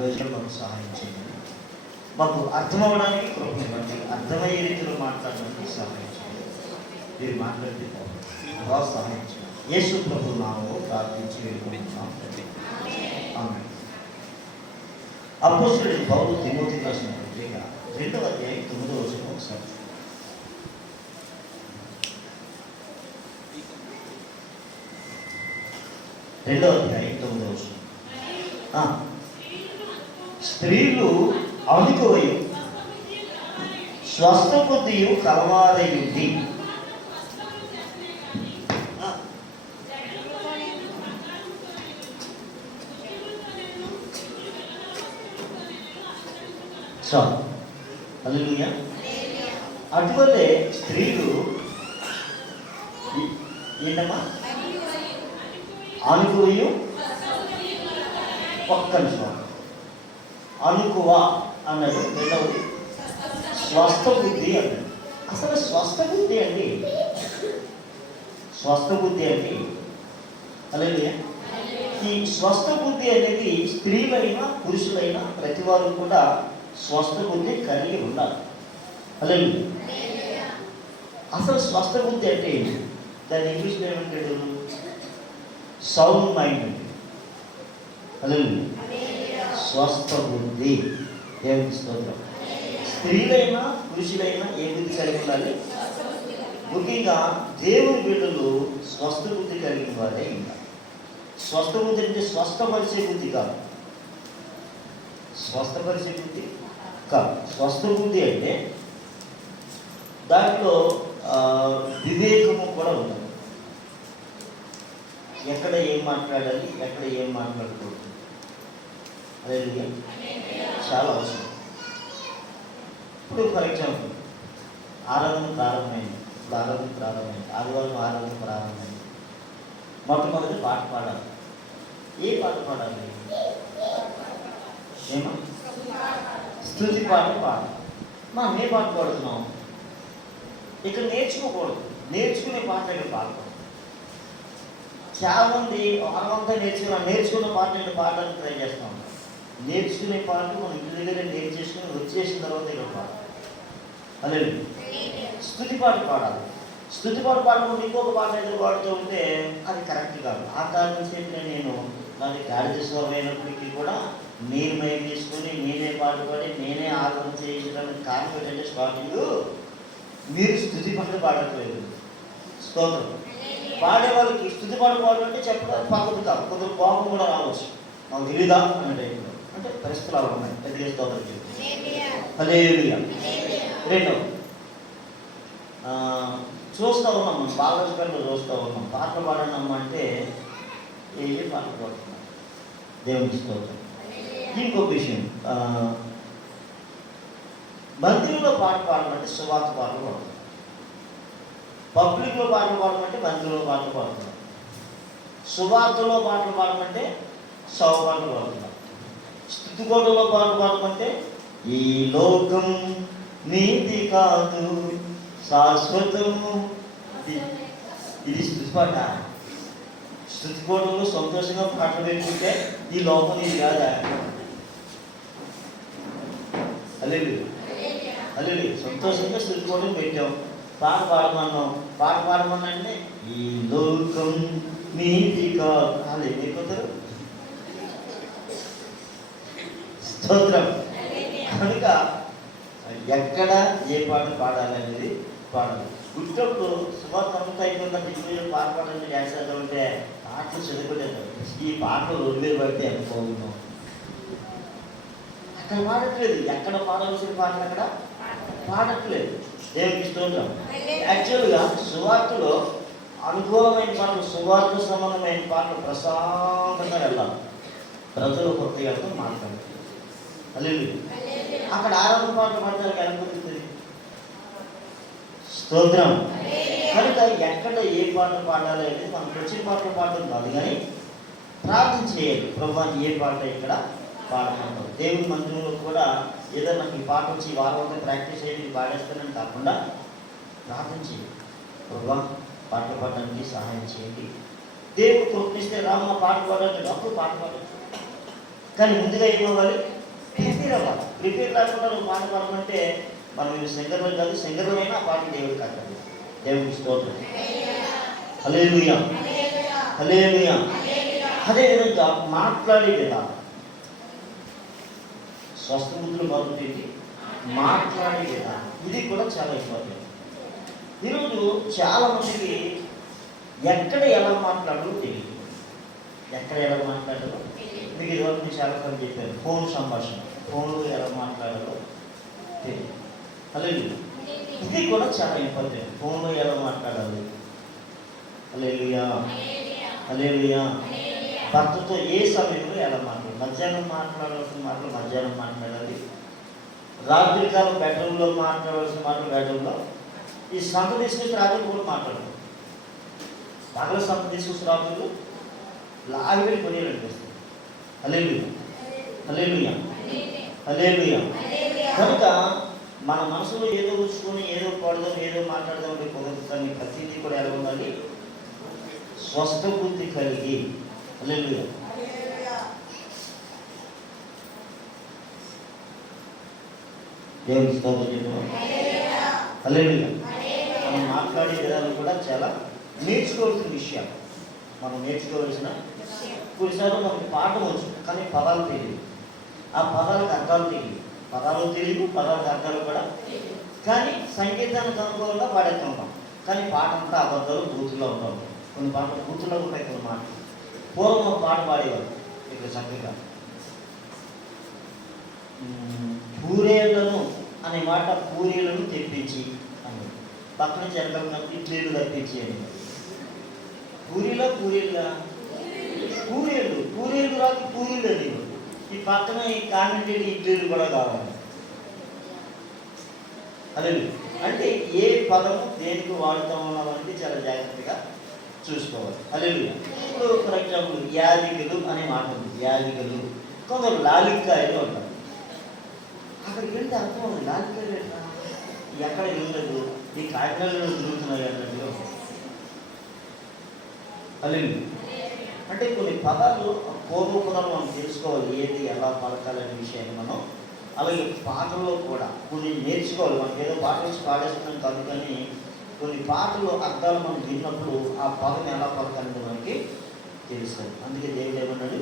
రోజులు మాకు సహాయం చేయండి. మాకు అర్థం అవ్వడానికి కృప ఇవ్వండి. అర్థమయ్యే రీతిలో మాట్లాడడానికి సహాయం చేయండి. మీరు మాట్లాడితే బాగా సహాయం చేయండి. యేసు ప్రభు నామములో ప్రార్థించి వేడుకుంటున్నాం. ఆమేన్. అపోస్తలుడైన పౌలు తిమోతికి రాసిన పత్రిక 2వ అధ్యాయం 9వ వచనం ఒకసారి. 2వ అధ్యాయం 9వ వచనం. స్త్రీలు అణుకువయు స్వస్థ బుద్ధియు కలవారయుండి హల్లెలూయా. అటువలే స్త్రీలు ఏంటమ్మా అనుకువయు ఒక్క నిమిషం అనుకువ అన్నది రెండవది స్వస్థ బుద్ధి అన్నది. అసలు స్వస్థ బుద్ధి అండి, స్వస్థ బుద్ధి అండి. హల్లెలూయా. ఈ స్వస్థ బుద్ధి అనేది స్త్రీలైనా పురుషులైనా ప్రతి వారు కూడా స్వస్థ బుద్ధి కలిగి ఉండాలి. హల్లెలూయా. అసలు స్వస్థ బుద్ధి అంటే ఏంటి? దాని ఇంగ్లీష్లో ఏమంటాడు? సౌండ్ మైండ్ అండి. హల్లెలూయా. స్వస్థ బుద్ధి. దేవునికి స్తోత్రం. స్త్రీలైనా పురుషులైనా ఏ బుద్ధి కలిగి ఉండాలి? ముఖ్యంగా దేవుని బిడ్డలు స్వస్థ బుద్ధి కలిగిన వారే ఉండాలి. స్వస్థ బుద్ధి అంటే స్వస్థపరిచే బుద్ధి కాదు, స్వస్థపరిచే బుద్ధి కాదు. స్వస్థ బుద్ధి అంటే దాంట్లో వివేకము కూడా ఉంటుంది. ఎక్కడ ఏం మాట్లాడాలి, ఎక్కడ ఏం మాట్లాడకూడదు, అదే చాలా అవసరం. ఇప్పుడు ఫర్ ఎగ్జాంపుల్ ఆరాధన ప్రారంభమైంది, ఆదివారం ఆరాధన ప్రారంభమైంది. మొట్టమొదటి పాట పాడాలి. ఏ పాట పాడాలి? ఏమో స్తుతి పాట పాడాలి. మనం ఏ పాట పాడుతున్నాం? ఇక్కడ నేర్చుకోకూడదు, నేర్చుకునే పాట ఇక్కడ పాడకూడదు. చాలా మంది వారమంతా నేర్చుకున్న పాట ఇక్కడ పాడడానికి ట్రై చేస్తూ ఉంటాం. నేర్చుకునే పాటలు మనం ఇంటి దగ్గర నేర్చేసుకుని వచ్చేసిన తర్వాత ఇక్కడ పాడాలి. అదే స్తుతి పాట పాడాలి. స్తుతి పాట పాడకుండా ఇంకొక పాట ఏదో పాడుతూ ఉంటే అది కరెక్ట్ కాదు. ఆ కారణం చేతిలో నేను నాకు గాడిదస్వామి అయినప్పటికీ కూడా నేను మైక్ తీసుకొని నేనే పాట పాడి నేనే ఆరాధన చేయించడానికి కారణం ఏంటంటే స్టార్టింగ్ మీరు స్తుతి పాట పాడట్లేదు. స్తోత్రం. పాడే వాళ్ళకి స్తుతి పాట పాడాలంటే చెప్పడానికి పక్కదు కాదు, కొంచెం కోపం కూడా రావచ్చు. మాకు తెలీదా అనే టైంలో అంటే పరిస్థితులు అలా ఉన్నాయి. ఎదిగే స్తోత్రం చెప్పి హల్లెలూయా. రెండవ చూస్తూ ఉన్నాం, మనం బాలస్కర్లో చూస్తూ ఉన్నాం. పాటలు పాడనమ్మా అంటే ఏ పాటలు పాడుతున్నాం. దేవునికి స్తోత్రం. ఇంకొక విషయం, మందిరంలో పాట పాడమంటే సువార్త పాటలు పాడుతున్నాం. పబ్లిక్లో పాటలు పాడమంటే మందిరంలో పాటలు పాడుతున్నాం. సువార్తలో పాటలు పాడమంటే సవ పాటలు పాడుతున్నాం. స్తుతికోటలో పాటలు పాడమంటే ఈ లోకం నీతి కాదు శాశ్వతము. ఇది స్తుతి పాట. స్తుతికోటలో సంతోషంగా పాటలు పెట్టుకుంటే ఈ లోకం ఇది కాదా? హల్లెలూయా. సంతోషంగా స్తుతికోటలు పెట్టాం, పాట పాడమన్నాం. పాట పాడమన్నంటే ఈ లోకం నీతి కాదు. వాళ్ళు ఏం అయిపోతారు? స్తోత్రం. కనుక ఎక్కడ ఏ పాట పాడాలి అనేది పాడాలి. గుర్తప్పుడు సుమారు అంతా అయిపోయిందంటే ఇంట్లో పాట పాడాలని డ్యాన్స్ చేద్దామంటే పాటలు చదువుకోలేదు. ఈ పాటలు రెండు పడితే ఎంత బాగున్నాం. అక్కడ పాడట్లేదు, ఎక్కడ పాడవలసిన పాటలు అక్కడ పాడట్లేదు. దేవునికి స్తోత్రం. యాక్చువల్గా సువార్తలో అనుకూలమైన పాటలు, సువార్త సంబంధమైన పాటలు ప్రశాంతంగా వెళ్ళాలి. ప్రజలు కొత్తగా మాట్లాడాలి. హల్లెలూయా. అక్కడ ఆరాధన పాటలు పాడడానికి అనుకుంటుంది. స్తోత్రం. కనుక ఎక్కడ ఏ పాటలు పాడాలి అనేది మనకు వచ్చిన పాటలు పాడడం కాదు, కానీ ప్రార్థన చేయాలి. ప్రభువా ఏ పాట ఇక్కడ పాడమంటారు. దేవుని మందిరంలో కూడా ఏదో నాకు ఈ పాట వచ్చి వారం ప్రాక్టీస్ చేయండి పాడేస్తానని కాకుండా ప్రార్థన చేయండి. ప్రభువా పాటలు పాడడానికి సహాయం చేయండి. దేవుడు కృపణిస్తే రామ్మ పాట పాడాలంటే అప్పుడు పాట పాడచ్చు. కానీ ముందుగా ఏమవ్వాలి? ప్రిపేర్ అవ్వాలి. ప్రిపేర్ లేకుండా నువ్వు పాట పాడమంటే మనం సింగర్లో కాదు, సింగర్లో అయినా ఆ పాట దేవుడికి కాదు. దేవుడికి స్తోత్రం. హల్లెలూయా, హల్లెలూయా. అదేవిధంగా మాట్లాడే విధానం, స్వస్థ బుద్ధులు మొదలుపెట్టి మాట్లాడే విధానం, ఇది కూడా చాలా ఇంపార్టెంట్. ఈరోజు చాలా మందికి ఎక్కడ ఎలా మాట్లాడాలో తెలియదు. ఎక్కడ ఎలా మాట్లాడాలో మీకు ఇదివరకు నేను చాలాసార్లు చెప్పాను. ఫోన్ సంభాషణ, ఫోన్లో ఎలా మాట్లాడాలో తెలియదు. హల్లెలూయా, ఇది కూడా చాలా ఇంపార్టెంట్. ఫోన్లో ఎలా మాట్లాడాలి? హల్లెలూయా, హల్లెలూయా. భర్తతో ఏ సమయంలో ఎలా మాట్లాడాలి? మధ్యాహ్నం మాట్లాడాల్సిన మాటలు మధ్యాహ్నం మాట్లాడాలి. రాత్రికాలం బెడ్రూమ్లో మాట్లాడాల్సిన మాటలు బెడ్రూమ్లో. ఈ సంత తీసుకొచ్చి రాత్రి కూడా మాట్లాడదు. పగల సంత తీసుకొచ్చి రాత్రులు లాగిపెట్టి కొనియాలనిపిస్తుంది. హల్లెలూయా, హల్లెలూయా, హల్లెలూయా. కనుక మన మనసులో ఏదో ఉంచుకొని ఏదో పడదాం ఏదో మాట్లాడదాం అంటే కుదరదు. ప్రతిదీ కూడా ఎలా ఉండాలి? స్వస్థ బుద్ధి కలిగి. హల్లెలూయా. దేవునికి స్తోత్రం చెప్తున్నాం. హల్లెలూయా. మనం మాట్లాడే విధానం కూడా చాలా నేర్చుకోవాల్సిన విషయం. మనం నేర్చుకోవాల్సిన కొన్నిసార్లు మనకు పాఠం వచ్చు, కానీ పదాలు తెలియదు. ఆ పదాలకు అర్థాలు తెలియదు. పదాలు తెలియదు, పదాలకు అర్థాలు కూడా. కానీ సంగీతాన్ని కనుక్కోవాలా పాడేస్తూ ఉంటాం. కానీ పాట అంతా అబద్ధాలు బూతుల్లో ఉంటాం. కొన్ని పాటలు బూతుల్లో ఉంటాయి. కొన్ని మాటలు పూర్వం ఒక పాట పాడేవారు ఇక్కడ చక్కగా. పూరేళ్లను అనే మాట పూరీలను తెప్పించి అని, పక్కన జనగల ఇడ్లీలు తప్పించి అని. పూరీలో పూరీలా పూరీలు, పూరీలు రాకి పూరీలు అని. ఈ పక్కన ఈ కామెంటరీ ఇడ్లీలు కూడా కావాలి. అదే అంటే ఏ పదము దేనికి వాడుతాం అన్నది చాలా జాగ్రత్తగా చూసుకోవాలి. హల్లెలూయా. ఇప్పుడు ఫర్ ఎగ్జాంపుల్ యాదికలు అనే మాట ఉంది. యాదికలు, కొందరు లాలిక్కాయలు అంటారు. అక్కడికి వెళ్తే అర్థం ఉంది. లాలిక్కాయలు ఎక్కడ వెళ్ళలేదు, ఈ కాకినాడలో తిరుగుతున్నాయి అన్నట్టుగా. హల్లెలూయా. అంటే కొన్ని పదాలు పూర్వపదాలు మనం తెలుసుకోవాలి, ఏది ఎలా పలకాలనే విషయాన్ని మనం. అలాగే పాటల్లో కూడా కొన్ని నేర్చుకోవాలి. మనకి ఏదో పాట వచ్చి పాడేస్తున్నాం కాదు, కానీ కొన్ని పాటలు అర్థాలు మనం విన్నప్పుడు ఆ పదం ఎలా పలకాలని మనకి తెలుస్తుంది. అందుకే దేవుడు ఏమన్నాడు?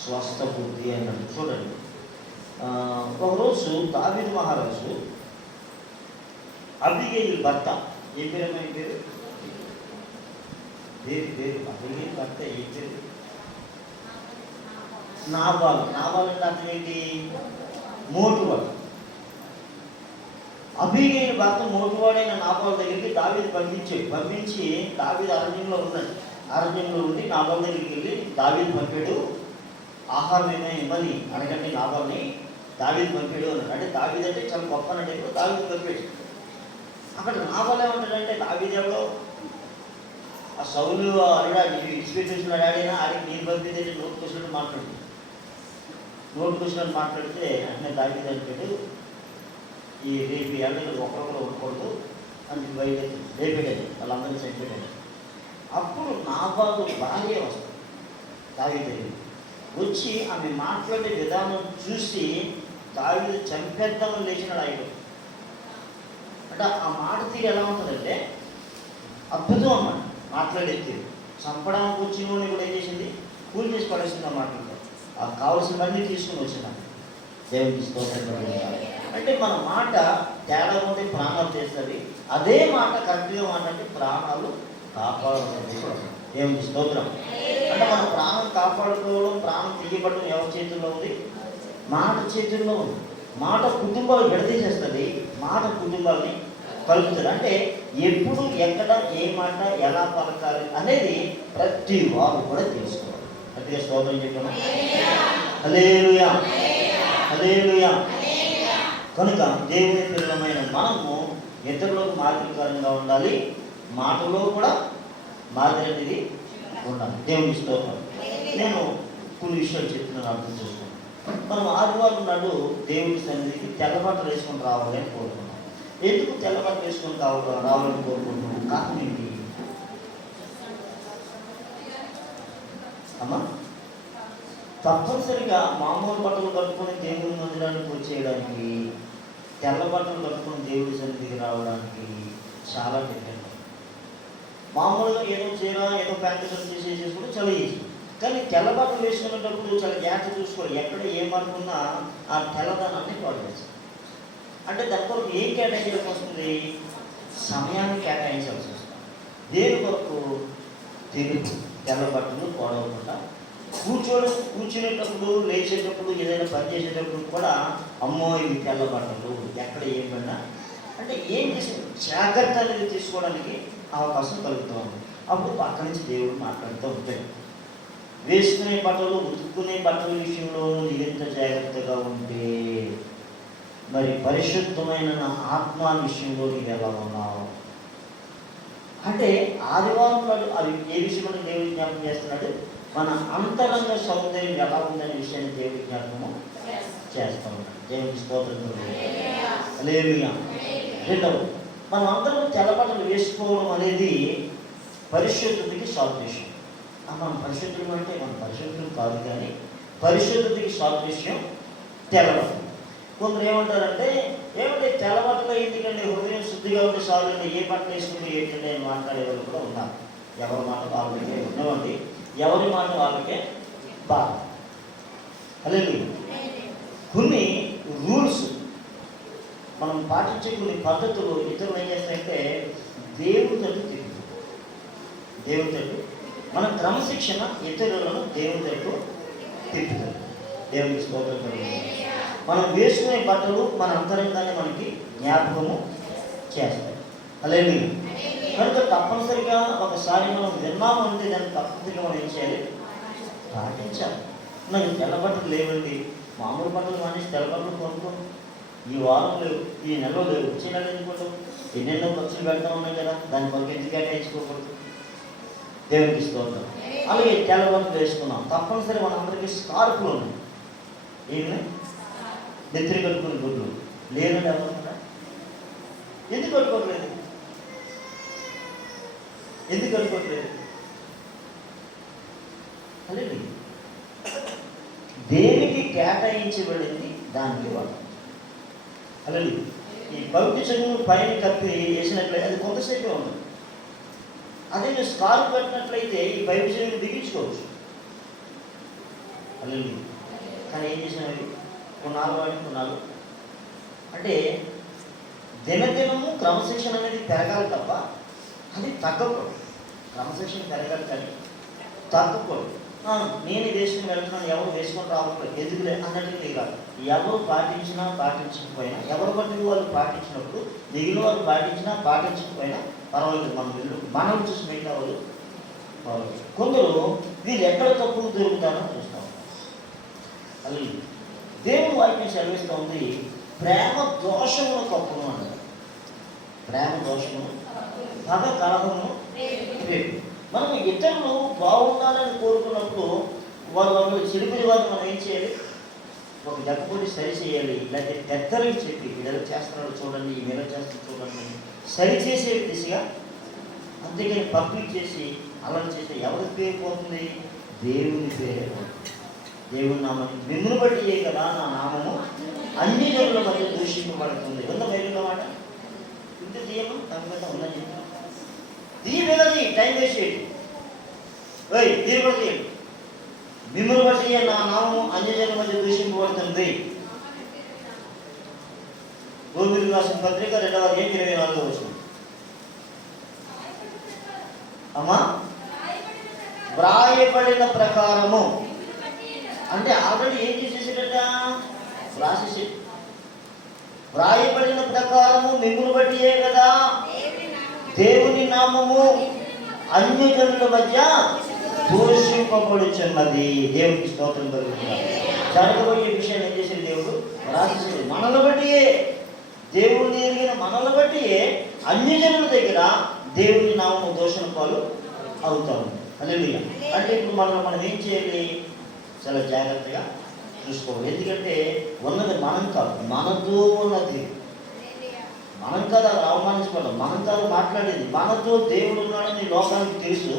స్వస్థ బుద్ధి అన్నాడు. చూడండి, ఒకరోజు దావీదు మహారాజు అబీగయీలు భర్త, ఏ పేరు పేరు పేరు అబీగయీలు భర్త ఏ పేరు? నాబాలు. నాబాలు అంటే అర్థం ఏంటి? మోటువాడు. అబీగయీలు భర్త మోటువాడైన నాబాలు దగ్గరికి దావీదు పంపించి దావీదు అరణ్యంలో ఉన్నాడు. అరణ్యంలో ఉండి నాబాలు దగ్గరికి వెళ్ళి దావీదు పంపాడు, ఆహారం ఏమైనా ఇవ్వని అడగండి నాబాల్ని, దావీదు పంపాడు అన్నాడు. అంటే దావీదు అంటే చాలా గొప్ప అంటే దావీదు పంపాడు. అక్కడ నాబాలు ఏమంటాడంటే, దావీదు ఎవడో ఆ సౌలు అడిగా ఇన్స్పెక్ట్ చూసిన డాడీనా ఆడికి నీరు పంపితే నోటుకు వచ్చినట్టు మాట్లాడు. నోటుకు వచ్చినట్టు మాట్లాడితే అంటే దావీదు అంటాడు, ఈ రేపు ఏళ్ళకి ఒకరొకరు ఉండకూడదు అని బయలుదేరి రేపేటది వాళ్ళందరినీ చనిపోయాడు. అప్పుడు నాబాలు భార్య వస్తుంది దావీదు వచ్చి ఆమె మాట్లాడే విధానం చూసి దావీదు చంపేద్దామని లేచినాడు. ఆయన అంటే ఆ మాట తీరు ఎలా ఉంటుందంటే అద్భుతం అన్నమాట. మాట్లాడే తీరు చంపడానికి వచ్చిన వాడిని కూడా ఏం చేసింది? కూలి చేసి పడేసింది. ఆ మాటలతో ఆ కావాల్సినవన్నీ తీసుకుని వచ్చింది. దేవునికి స్తోత్రం. అంటే మన మాట తేడా ఉంటే ప్రాణాలు చేస్తుంది, అదే మాట కరెక్ట్గా మాట్లాడితే ప్రాణాలు కాపాడుతుంది. దేవునికి స్తోత్రం. అంటే మన ప్రాణం కాపాడుకోవడం, ప్రాణం తీయబడడం ఎవరి చేతుల్లో ఉంది? మాట చేతుల్లో ఉంది. మాట కుటుంబాలు విడదీసేస్తుంది, మాట కుటుంబాలని కలుపుతుంది. అంటే ఎప్పుడు ఎక్కడ ఏ మాట ఎలా పలకాలి అనేది ప్రతి వారు కూడా తెలుసుకోవాలి. గట్టిగా స్తోత్రం చెప్పాము. హల్లెలూయా, హల్లెలూయా. కనుక దేవుని పిల్లలమైన మనము ఇతరులకు మాదిరికరంగా ఉండాలి, మాటలో కూడా మాదిరి అనేది ఉండాలి. దేవుని స్తోత్రం. నేను కొన్ని విషయాలు చెప్తున్నాను, అర్థం చేసుకోండి. మనం ఆదివారం నాడు దేవుని సన్నిధికి తెల్లబట్టలు వేసుకొని రావాలి అని కోరుకున్నాం. ఎందుకు తెల్లబట్టలు వేసుకొని రావాలని కోరుకుంటున్నాం? కారణం ఏంటి అమ్మా? తప్పనిసరిగా మామూలు బట్టలు కట్టుకొని దేవుని మందిరానికి వచ్చేయడానికి, తెల్ల బట్టలు కట్టుకొని దేవుడి సన్నిధికి రావడానికి చాలా డిఫరెంట్. మామూలుగా ఏదో చీర ఏదో ప్యాంటు చేసేసుకుంటే చాలా ఈజీ. కానీ తెల్ల బట్టలు వేసుకునేటప్పుడు చాలా జాగ్రత్త చూసుకోవాలి. ఎక్కడ ఏ మార్పు ఉన్నా ఆ తెల్లదనాన్ని పాడు చేస్తాం. అంటే దాని కొరకు ఏం కేటాయించాల్సి వస్తుంది? సమయాన్ని కేటాయించాల్సి వస్తుంది. దేని కొరకు? తెలుగు తెల్ల బట్టలు పోడవకుండా కూర్చునేటప్పుడు, లేచేటప్పుడు, ఏదైనా పని చేసేటప్పుడు కూడా అమ్మో ఇవి తెల్ల బట్టలు, ఎక్కడ ఏం పడినా అంటే ఏం చేసి జాగ్రత్త అనేది తీసుకోవడానికి అవకాశం కలుగుతూ ఉంది. అప్పుడు పక్క నుంచి దేవుడు మాట్లాడుతూ ఉంటాడు. వేసుకునే బట్టలు, ఉతుక్కునే బట్టల విషయంలో ఎంత జాగ్రత్తగా ఉంటే మరి పరిశుద్ధమైన నా ఆత్మ విషయంలో నీవు ఎలా ఉన్నావు అంటే ఆదివారం నాడు అది ఏ విషయంలో దేవుడు జ్ఞాపకం చేస్తున్నాడు? మన అంతరంగ సౌందర్యం ఎలా ఉందనే విషయాన్ని దేవుడి జ్ఞాపకము చేస్తూ ఉన్నాడు. దేవుడికి స్తోత్రం. హల్లెలూయా. రెండవది, మనం అందరం తెల్లబట్టలు వేసుకోవడం అనేది పరిశుద్ధతకి సాదృశ్యం. మనం పరిశుద్ధులు అంటే మన పరిశుద్ధులు కాదు, కానీ పరిశుద్ధతకి సాదృశ్యం తెల్లబట్టలు. కొందరు ఏమంటారంటే ఏమంటే తెల్లబట్టలు ఎందుకంటే హృదయం శుద్ధిగా ఉంటే సాధుంటే ఏ బట్టలు వేసుకుంటే ఏంటంటే అని మాట్లాడేవాళ్ళు కూడా ఉన్నారు. ఎవరి మాట వాళ్ళకే ఉన్నవండి, ఎవరి మాట వాళ్ళకే బాధ. అలాగే కొన్ని రూల్స్ మనం పాటించే కొన్ని పద్ధతులు ఇతరులు ఏం చేస్తాయంటే దేవుడి తట్టు తిరుగుతుంది. దేవుడి తట్టు మన క్రమశిక్షణ ఇతరులను దేవుడి తట్టు తిప్పుతుంది. దేవుడికి స్తోత్రం కలుగుతుంది. మనం వేసుకునే బట్టలు మన అంతరంగాన్ని మనకి జ్ఞాపకము చేస్తాయి. అలాగే కనుక తప్పనిసరిగా ఒకసారి మనం విన్నాము అంటే దాన్ని తప్పనిసరిగా మనం ఏం చేయాలి? పాటించాలి. నాకు తెల్ల బట్టలు లేవండి, మామూలు బట్టలు మానేసి తెల్ల బట్టలు కొనుక్కోండి. ఈ వారం లేవు, ఈ నెలలో లేవు, వచ్చే నెల ఎందుకుంటాం? ఎన్నెన్నో ఖర్చులు పెడతా ఉన్నాయి కదా, దాని కొరకు ఎందుకు కేటాయించుకోకూడదు? దేవునికి స్తోత్రం. అలాగే తెల్ల బట్టలు వేసుకున్నాం, తప్పనిసరి మనందరికీ స్కార్పులు ఉన్నాయి. ఏమి నెత్తిరి కట్టుకుని గుడ్లు లేదండి అనుకుంటా. ఎందుకు కట్టుకోవట్లేదు? ఎందుకు కట్టుకోవట్లేదు? అలాగే దేనికి కేటాయించబడింది దానికి వాడు. అలాగే ఈ పవిత్ర చెరువు పైన కప్పి వేసినట్లయితే అది కొంతసేపే ఉంటుంది. అదే నువ్వు స్కార్ఫ్ కట్టినట్లయితే ఈ పైపు చెరువుని బిగించుకోవచ్చు. అలాగే కానీ ఏం చేసినవి కొన్నాళ్ళు వాడి కొన్నాళ్ళు అంటే దినదినము క్రమశిక్షణ అనేది పెరగాలి తప్ప అది తగ్గకూడదు. క్రమశిక్షణ పెరగాలి కానీ తగ్గకూడదు. నేను వేసుకుని వెళ్తున్నాను, ఎవరు వేసుకొని రావట్లేదు, ఎదుగులే అన్నట్టు కాదు. ఎవరు పాటించినా పాటించకపోయినా, ఎవరు బట్టి వాళ్ళు పాటించినప్పుడు మిగిలిన వాళ్ళు పాటించినా పాటించకపోయినా పర్వాలేదు. మనం చూసి మిగతా వాళ్ళు పర్వాలేదు. కొందరు వీళ్ళు ఎక్కడ తప్పులు దొరుకుతారో చూస్తాం. అది దేవుడు వాటిని సెలవిస్తూ ఉంది, ప్రేమ దోషమును కప్పును అన్నారు. ప్రేమ దోషము, పగ కలహము రేపు. మనం ఇతరులు బాగుండాలని కోరుకున్నప్పుడు వాళ్ళు చిరుపురి వారిని మనం ఏం చేయాలి? ఒక దగ్గుబడి సరి చేయాలి. లేకపోతే పెద్దలకి చెప్పి వీళ్ళు చేస్తున్నాడు చూడండి, వీళ్ళు చేస్తున్నారు చూడండి, సరిచేసే దిశగా. అంతేగాని పబ్లిక్ చేసి అలా చేస్తే ఎవరి పేరు పోతుంది? దేవుని పేరే పోతుంది. దేవుని నామం మిమ్మల్ని బట్టి కదా నా నామము అన్ని జనుల మధ్య దూషింపబడుతుంది. ఎంత వేరుగా మాట ఇంత చేయము తగ్గ ఉన్నది తీయగలది. టైం వేస్ట్ చేయండి, తీయబడి మిమ్మల్ని బట్టి నా నామము అన్ని జనుల మధ్య దూషింపబడుతుంది. రోమిలకు రాసిన పత్రిక 2:24 అమ్మా వ్రాయబడిన ప్రకారము అంటే ఆల్రెడీ ఏం చేసేసాడట? రాసేసి వ్రాయబడిన ప్రకారము మిమ్మును బట్టియే కదా దేవుని నామము అన్యజనుల మధ్య దూషింపబడుచున్నది. దేవునికి స్తోత్రం కలుగుతుంది. జరగబోయే విషయాన్ని ఏం చేసేది? దేవుడు రాసేసాడు. మనల్ని బట్టియే, దేవుని ఎరిగిన మనల్ని బట్టియే అన్యజనుల దగ్గర దేవుని నామము దూషణ పాలు అవుతాము. హల్లెలూయా. అంటే ఇప్పుడు మనం ఏం చేయాలి? చాలా జాగ్రత్తగా చూసుకోవాలి. ఎందుకంటే ఉన్నది మనం కాదు, మనతో ఉన్నది మనం కాదు. అలా అవమానించుకోవడం మనం కాదు మాట్లాడేది. మనతో దేవుడు ఉన్నాడని లోకానికి తెలుసు.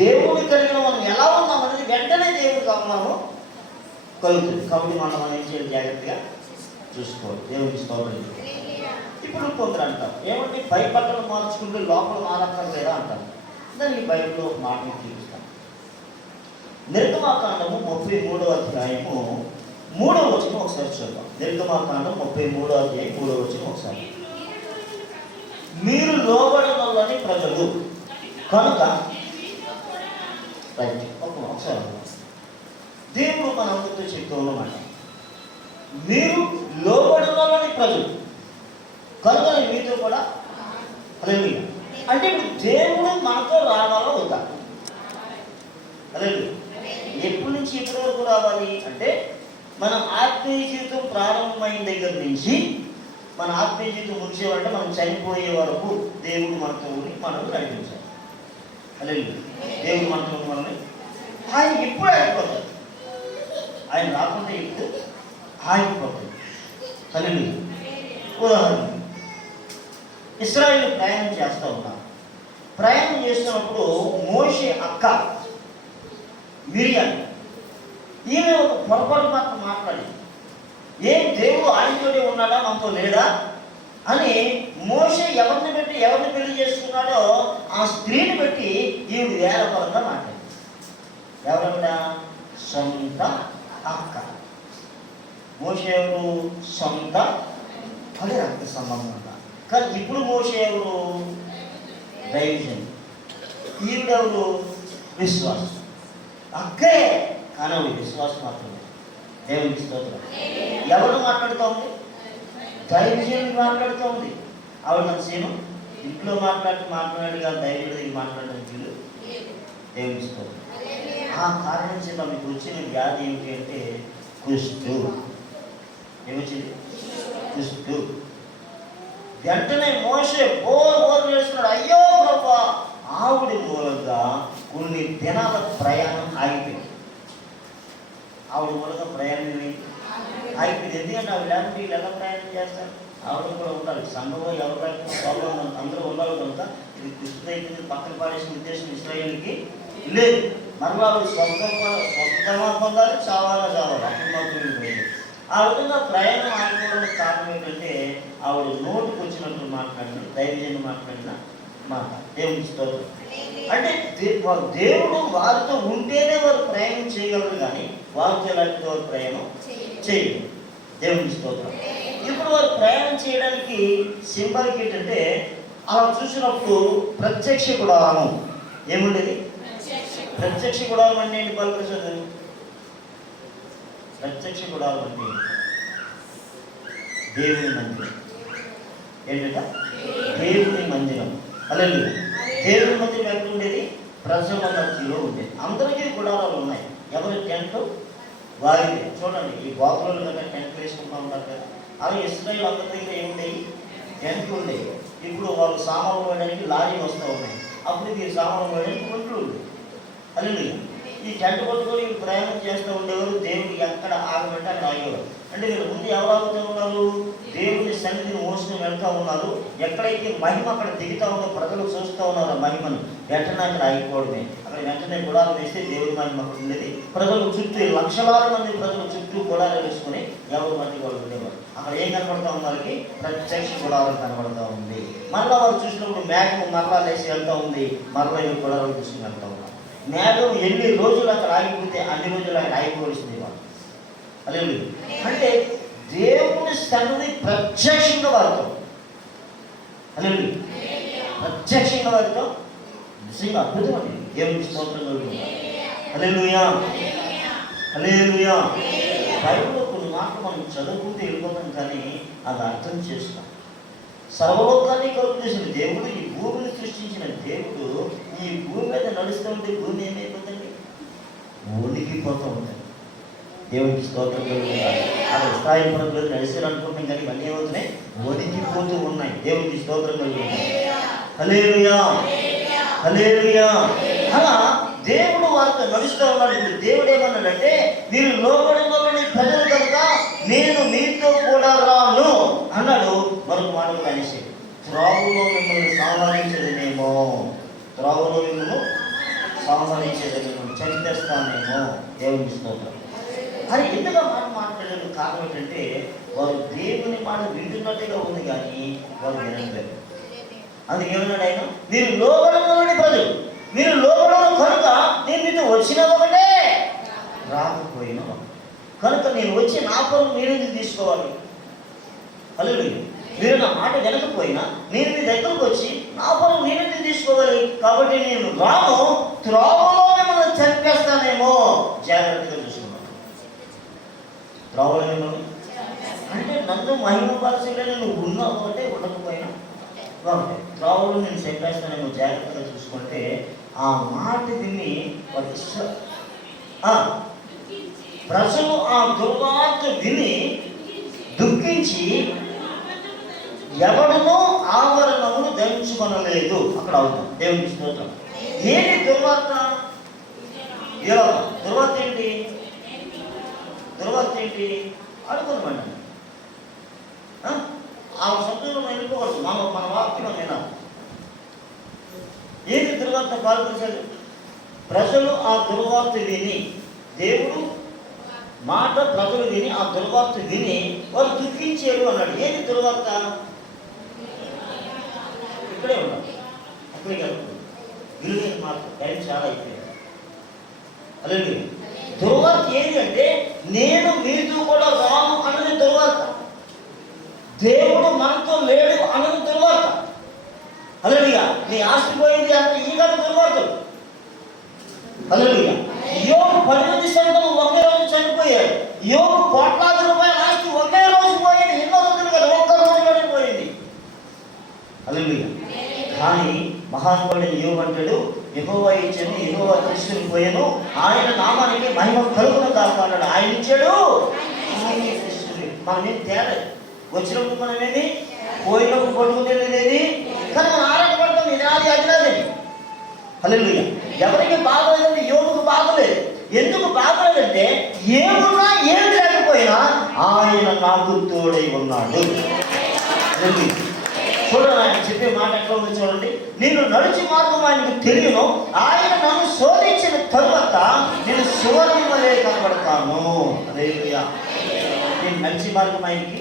దేవుడు కలిగిన మనం ఎలా ఉన్నామనేది వెంటనే దేవుడికి అవమానం కలుగుతుంది. కాబట్టి మనం ఏం చేయాలి? జాగ్రత్తగా చూసుకోవాలి. దేవునికి స్తోత్రం. ఇప్పుడు కొందరు అంటారు, ఏమంటే పై బట్టలు మార్చుకుంటే లోపల మారక్కర్లేదా అంటారు. దానికి బైబిల్లో ఒక మాట చూపిస్తాను. నిర్గమాకాండము 33వ అధ్యాయము 3వ వచనం ఒకసారి చూద్దాం. నిర్గమాకాండం 33వ అధ్యాయం 3వ వచనం ఒకసారి. మీరు లోబడనొల్లని ప్రజలు కనుక, ఒకసారి దేవుడు మనందరితో చెప్తూ ఉన్నమాట, మీరు లోబడనొల్లని ప్రజలు కనుక మీతో కూడా హల్లెలూయా. అంటే ఇప్పుడు దేవుడు మనతో రావాలో వద్దా? హల్లెలూయా. ఎప్పటి నుంచి ఎప్పటి వరకు రావాలి అంటే, మన ఆత్మీయ జీవితం ప్రారంభమైన దగ్గర నుంచి మన ఆత్మీయ జీవితం ముగిసేవారంటే మనం చనిపోయే వరకు దేవుడు మనతో ఉండి మనల్ని నడిపించాలి. హల్లెలూయా. దేవుడు మనతో ఉండి మనల్ని, ఆయన ఎప్పుడు ఆగిపోతాడు, ఆయన రాకుండా ఎప్పుడు ఆగిపోతాడు. హల్లెలూయా. ఉదాహరణ, ఇశ్రాయేలు ప్రయాణం చేస్తూ ఉన్నారు. ప్రయాణం చేస్తున్నప్పుడు మోషే అక్క మిరియాము, ఈమె ఒక పొరపాటు మాట్లాడి, ఏం దేవుడు ఆయనతోనే ఉన్నాడా, మనతో లేడా అని మోషే ఎవరిని పెట్టి ఎవరిని పెళ్లి చేసుకున్నాడో ఆ స్త్రీని పెట్టి ఈవిడ వేలపరంగా మాట్లాడింది. ఎవరన్నా? సొంత అక్క. మోషే ఎవరు? సొంత, అదే రక్త సంబంధం అంట. కానీ ఇప్పుడు మోషే ఎవరు? దైవజన్. ఈవిడెవరు? విశ్వాసం. అక్కే, కానీ ఆవిడ విశ్వాసం మాత్రమే. దేవునికి స్తోత్రం. ఎవరు మాట్లాడుతూ ఉంది? దైవజన్ మాట్లాడుతూ ఉంది. ఆవిడ నచ్చేను ఇంట్లో మాట్లాడి కాదు, దైవజన్ దగ్గర మాట్లాడడం వీళ్ళు. దేవునికి స్తోత్రం. ఆ కారణం చేత మీకు వచ్చిన వ్యాధి ఏమిటి అంటే కుష్టు. ఏమొచ్చింది? కుష్టు. వెంటనే మోషే బోర్ వేస్తున్నాడు, అయ్యో ప్రభా. ఆవిడ మూలంగా కొన్ని దినాల ప్రయాణం ఆగిపోయింది. ఆవిడ మూలంగా ప్రయాణం ఆగిపోయింది. ఎందుకంటే ఆవిడ లేకపోతే వీళ్ళు ఎలా ప్రయాణం చేస్తారు? ఆవిడ కూడా ఉండాలి. సంఘంలో ఎవరు ప్రాబ్లం అందరూ ఉండాలి కనుక ఇది కుష్టు అయిపోయింది, పక్కన పాడేసిన ఉద్దేశం ఇశ్రాయేలుకి లేదు. మరలా ఆవిడ స్వస్థమా పొందాలి, చావాలా చావాలి. అప్పుడు మాత్రం ఆ విధంగా ప్రయాణం ఆగిపోవడానికి కారణం ఏంటంటే ఆవిడ నోటుకు వచ్చినట్లు మాట్లాడిన, దైవజన్యం మాట్లాడిన మాట. దేవునికి స్తోత్రం. అంటే దేవుడు వారితో ఉంటేనే వారు ప్రయాణం చేయగలరు, కానీ వారితో ఎలాంటి వారు ప్రయాణం చేయరు. దేవునికి స్తోత్రం. ఇప్పుడు వారు ప్రయాణం చేయడానికి సింబాలిక్ ఏంటంటే, అలా చూసినప్పుడు ప్రత్యక్ష గుడారం ఏముండేది? ప్రత్యక్ష గుడారం అంటే ఏంటి? పలుకరించదు. ప్రత్యక్ష గుడారం అంటే దేవుని మందిరం. ఏంటంట? దేవుని మందిరం. హల్లెలూయా. దేవుని మందిరం ఎక్కడ ఉండేది? ప్రజల మధ్యలో ఉండేది. అందరికీ గుడారాలు ఉన్నాయి. ఎవరి టెంట్ వారిది. చూడండి, ఈ బాబులు కదా టెంట్ వేసుకుంటూ ఉంటారు కదా, అలా ఇశ్రాయేలు అందరి దగ్గర ఏముండేవి? టెంట్లు ఉండేవి. ఇప్పుడు వాళ్ళు సామాన్లు వేయడానికి లారీలు వస్తూ ఉన్నాయి. అప్పుడు ఈ సామాన్లు వేయడానికి ఒంట్లు ఉండేవి. హల్లెలూయా. ఈ టెంట్ కొట్టుకొని ప్రయాణం చేస్తూ ఉండేవారు. దేవుడు ఎక్కడ ఆగమంటే అక్కడ ఆగేవారు. అంటే వీళ్ళు ముందు ఎవరు ఆగుతూ ఉన్నారు? దేవుని సన్నిధిని మోసుకొని వెళ్తూ ఉన్నారు. ఎక్కడైతే మహిమ అక్కడ దిగుతూ ఉందో ప్రజలు చూస్తూ ఉన్నారు ఆ మహిమను. వెంటనే అక్కడ ఆగిపోవడమే. అక్కడ వెంటనే గుడాలు వేస్తే దేవుడి మహిమ అక్కడ ఉండేది. ప్రజలు చుట్టూ లక్షలాది మంది ప్రజలు చుట్టూ గుడాలు వేసుకొని ఎవరి మధ్య వాళ్ళు ఉండేవారు. అక్కడ ఏం కనబడతా ఉన్నవారికి? ప్రత్యక్ష గుడాలు కనబడతా ఉంది. మరలా వారు చూసినప్పుడు మేఘం మరలా లేచి వెళ్తూ ఉంది. మరలా ఈ గుడాలు చూసుకుని వెళ్తూ ఉన్నారు. మేఘం ఎన్ని రోజులు అక్కడ ఆగిపోతే అన్ని రోజులు అక్కడ ఆగిపోవలసింది వాళ్ళు. హల్లెలూయా. అంటే దేవుని సన్నిధి ప్రత్యక్షంగా వారితో, హల్లెలూయా, ప్రత్యక్షంగా వారితో నిజంగా అద్భుతం అండి. దేవునికి స్తోత్రం కలుగుతుంది. హల్లెలూయా, హల్లెలూయా. బైబిల్లో కొన్ని మాటలు మనం చదువుకుంటూ వెళ్ళిపోతాం, కానీ అది అర్థం చేస్తాం. సర్వలోకాన్ని కలుగు చేసిన దేవుడు, ఈ భూమిని సృష్టించిన దేవుడు ఈ భూమి మీద నడుస్తూ ఉంటే భూమి ఏమైపోతుంది? వణికిపోతూ ఉంటుంది. దేవునికి స్తోత్రం కలుగుతుంది. అది స్థాయిపురంలో నడిచారు అనుకుంటాం, కానీ ఇవన్నీ ఏమవుతున్నాయి? వణికిపోతూ ఉన్నాయి. దేవునికి స్తోత్రం కలుగుతుంది. హల్లెలూయా, హల్లెలూయా. అలా దేవుడు వారితో నడుస్తూ ఉన్నాడు. ఇప్పుడు దేవుడు ఏమన్నాడంటే, మీరు లోబడిన ప్రజలు కనుక నేను మీతో కూడా రాను అన్నాడు. మరొక మాట కూడా అనేసి, త్రావులో మిమ్మల్ని సంహరించేదనేమో, త్రావులో మిమ్మల్ని సంహరించేదనేమో, చంపేస్తానేమో. దేవుని స్తోత్రం. అని ఎందుకు ఆ మాట మాట్లాడలేదు? కారణం ఏంటంటే వారు దేవుని మాట వింటున్నట్టుగా ఉంది కానీ వారు వినట్లేదు. అందుకే ఏమన్నాడు ఆయన? మీరు లోబడని ప్రజలు, మీరు లోబడను కనుక నేను మీతో వచ్చిన ఒకటే రాకపోయినా కనుక నేను వచ్చి నా పొలం నేనెందుకు తీసుకోవాలి? హల్లెలూయా. మీరు నా మాట వినకపోయినా నేను మీ దగ్గరకు వచ్చి నా పొలం నేనెందుకు తీసుకోవాలి? కాబట్టి నేను రాను, త్రోవలో మిమ్మల్ని చంపేస్తానేమో, జాగ్రత్తగా చూసుకున్నాను. త్రోవలో మిమ్మల్ని అంటే నన్ను మహిమపరచలేని నువ్వు ఉన్నావు అంటే ఉండకపోయినా ఒకటే, త్రోవలో నేను చంపేస్తానేమో, జాగ్రత్తగా చూసుకుంటే ఆ మాట విని ప్రజలు ఆ దుర్వార్త విని దుఃఖించి ఎవడనో ఆవరణమును దంచుకొనలేదు. అక్కడ అవుతాం. దేవునికి స్తోత్రం. ఏంటి దుర్వార్త? దుర్వార్త ఏంటి? దుర్వార్త ఏంటి? అనుకోనమాట ఆ శబ్దంలో మనం వెళ్ళిపోకూడదు. మన వాక్యం వినాలి. ఏంటి దుర్వార్త? పాల్గొనలేదు. ప్రజలు ఆ దుర్వార్త విని, దేవుడు మాట ప్రజలు విని ఆ దుర్వార్త విని వారు దుఃఖించారు అన్నాడు. ఏంటి దుర్వార్త? ఇక్కడే ఉన్నాడు, అక్కడికి వెళ్తుంది. విలువైన మాట, టైం చాలా అయిపోయింది. అలాగే దుర్వార్త ఏంటి అంటే నేను మీతో కూడా రాను అన్నది దుర్వార్త. దేవుడు మనతో లేడు అన్నది దుర్వార్త. అలాగే నీ ఆస్తి పోయింది అంటే ఈ కాదు దుర్వార్తలు. హల్లెలూయా. యోబు 10 మంది సంతానం ఒకే రోజు చనిపోయారు. యోబు కోట్లాది రూపాయల ఆస్తి ఒకే రోజు పోయింది. ఎన్నో రోజులు కదా, ఒక్క రోజులోనే పోయింది. హల్లెలూయా. కానీ మహానుభావుడైన యోబు అంటాడు, యెహోవా ఇచ్చాను, యెహోవా తీసుకుని పోయాను, ఆయన నామానికి మహిమ కలుగును కాక అన్నాడు. ఆయన ఇచ్చాడు, ఆయన తీసుకుని. మనమేం తేడా వచ్చినప్పుడు మనమేమి, పోయినప్పుడు పట్టుకునేది, కానీ మనం ఆరాటపడతాం. ఇది నాది, అది నాది. హల్లెలూయా. ఎవరికి బాగోలేదంటే యోబుకు బాగోలేదు. ఎందుకు బాగోలేదంటే ఏమున్నా ఏం లేకపోయినా ఆయన నాకు తోడై ఉన్నాడు. చూడండి, ఆయన చెప్పే మాట ఎట్లా ఉంది చూడండి. నేను నడిచి మార్గం ఆయనకు తెలియను, ఆయన నన్ను శోధించిన తరువాత నేను సువర్ణమలే కనబడతాను. హల్లెలూయా. నేను నడిచి మార్గం ఆయనకి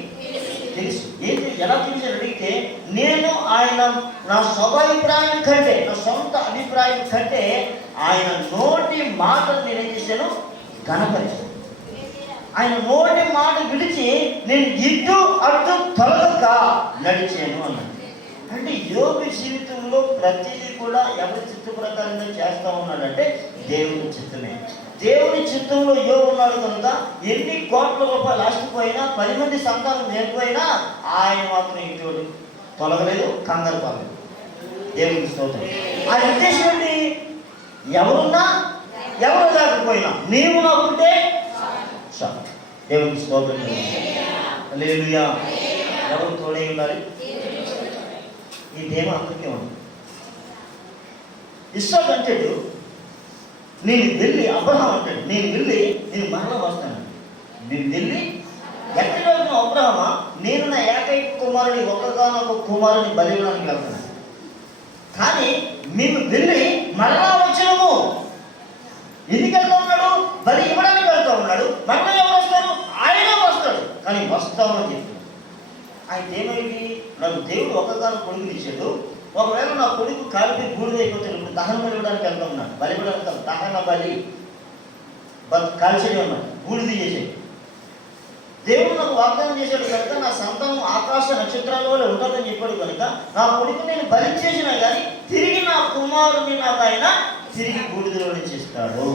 తెలుసు. ఏంటి, ఎలా తెలుసు అడిగితే, నేను ఆయన నా స్వాభిప్రాయం కంటే, నా సొంత అభిప్రాయం కంటే ఆయన నోటి మాటలు నేనేం చేశాను? ఘనపరిచాను. ఆయన నోటి మాట విడిచి నేను ఇటు అటు తొలగక నడిచాను అన్నాడు. అంటే యోబు జీవితంలో ప్రతిదీ కూడా ఎవరి చిత్త ప్రకారంగా చేస్తూ ఉన్నాడంటే దేవుని చిత్తమే. దేవుని చిత్తంలో యోబు ఉన్నాడు కనుక ఎన్ని కోట్ల రూపాయలు ఆస్తిపోయినా, 10 మంది సంతానం నేర్పోయినా ఆయన మాత్రం ఇటువంటి తొలగలేదు, కంగారు పడలేదు. దేవునికి స్తోత్రం. ఆ ఉద్దేశం ఏంటి? ఎవరున్నా ఎవరు లేకపోయినా నీవు నాకుంటే చాలు. దేవునికి స్తోత్రం. హల్లెలూయా. ఎవరు తోడై ఉండాలి? ఈ దేవ అందరికీ ఉంది. ఇస్సాకు అంటాడు, నేను వెళ్ళి, అబ్రహాం అంటాడు, నేను వెళ్ళి నేను మరలా వస్తాను. నేను వెళ్ళి ఎక్కడికి వెళ్తున్నావు అబ్రహామా? నేను నా ఏకైక కుమారుని, ఒక్కగానొక్క కుమారుని బలి ఇవ్వడానికి వెళ్తున్నాను. కానీ మేము వెళ్ళి మరలా వచ్చినాము. ఎందుకు వెళ్తా ఉన్నాడు? బలి ఇవ్వడానికి వెళ్తా ఉన్నాడు. మరలా ఎవరు వస్తారు? ఆయనే వస్తాడు. కానీ వస్తామని చెప్తున్నాడు. ఆయన ఏమైంది? నాకు దేవుడు ఒక్కగానొక్క కొడుకుని ఇచ్చాడు. ఒకవేళ నా కొడుకు కాలిపి బూడిదైపోతాడు, ఇప్పుడు దహనం ఇవ్వడానికి వెళ్తా ఉన్నాడు. బలి ఇవ్వడానికి దహన బలి కాల్చేది ఉన్నాడు, బూడిది చేసేది. దేవుడు నాకు వాగ్దానం చేశాడు కనుక నా సంతానం ఆకాశ నక్షత్రాల వల్ల ఉంటుందని చెప్పాడు కనుక నా కొడుకు నేను బలి చేసినా కానీ తిరిగి నా కుమారుని నాకు ఆయన తిరిగి బూడిదలో నుంచి ఇస్తాడు.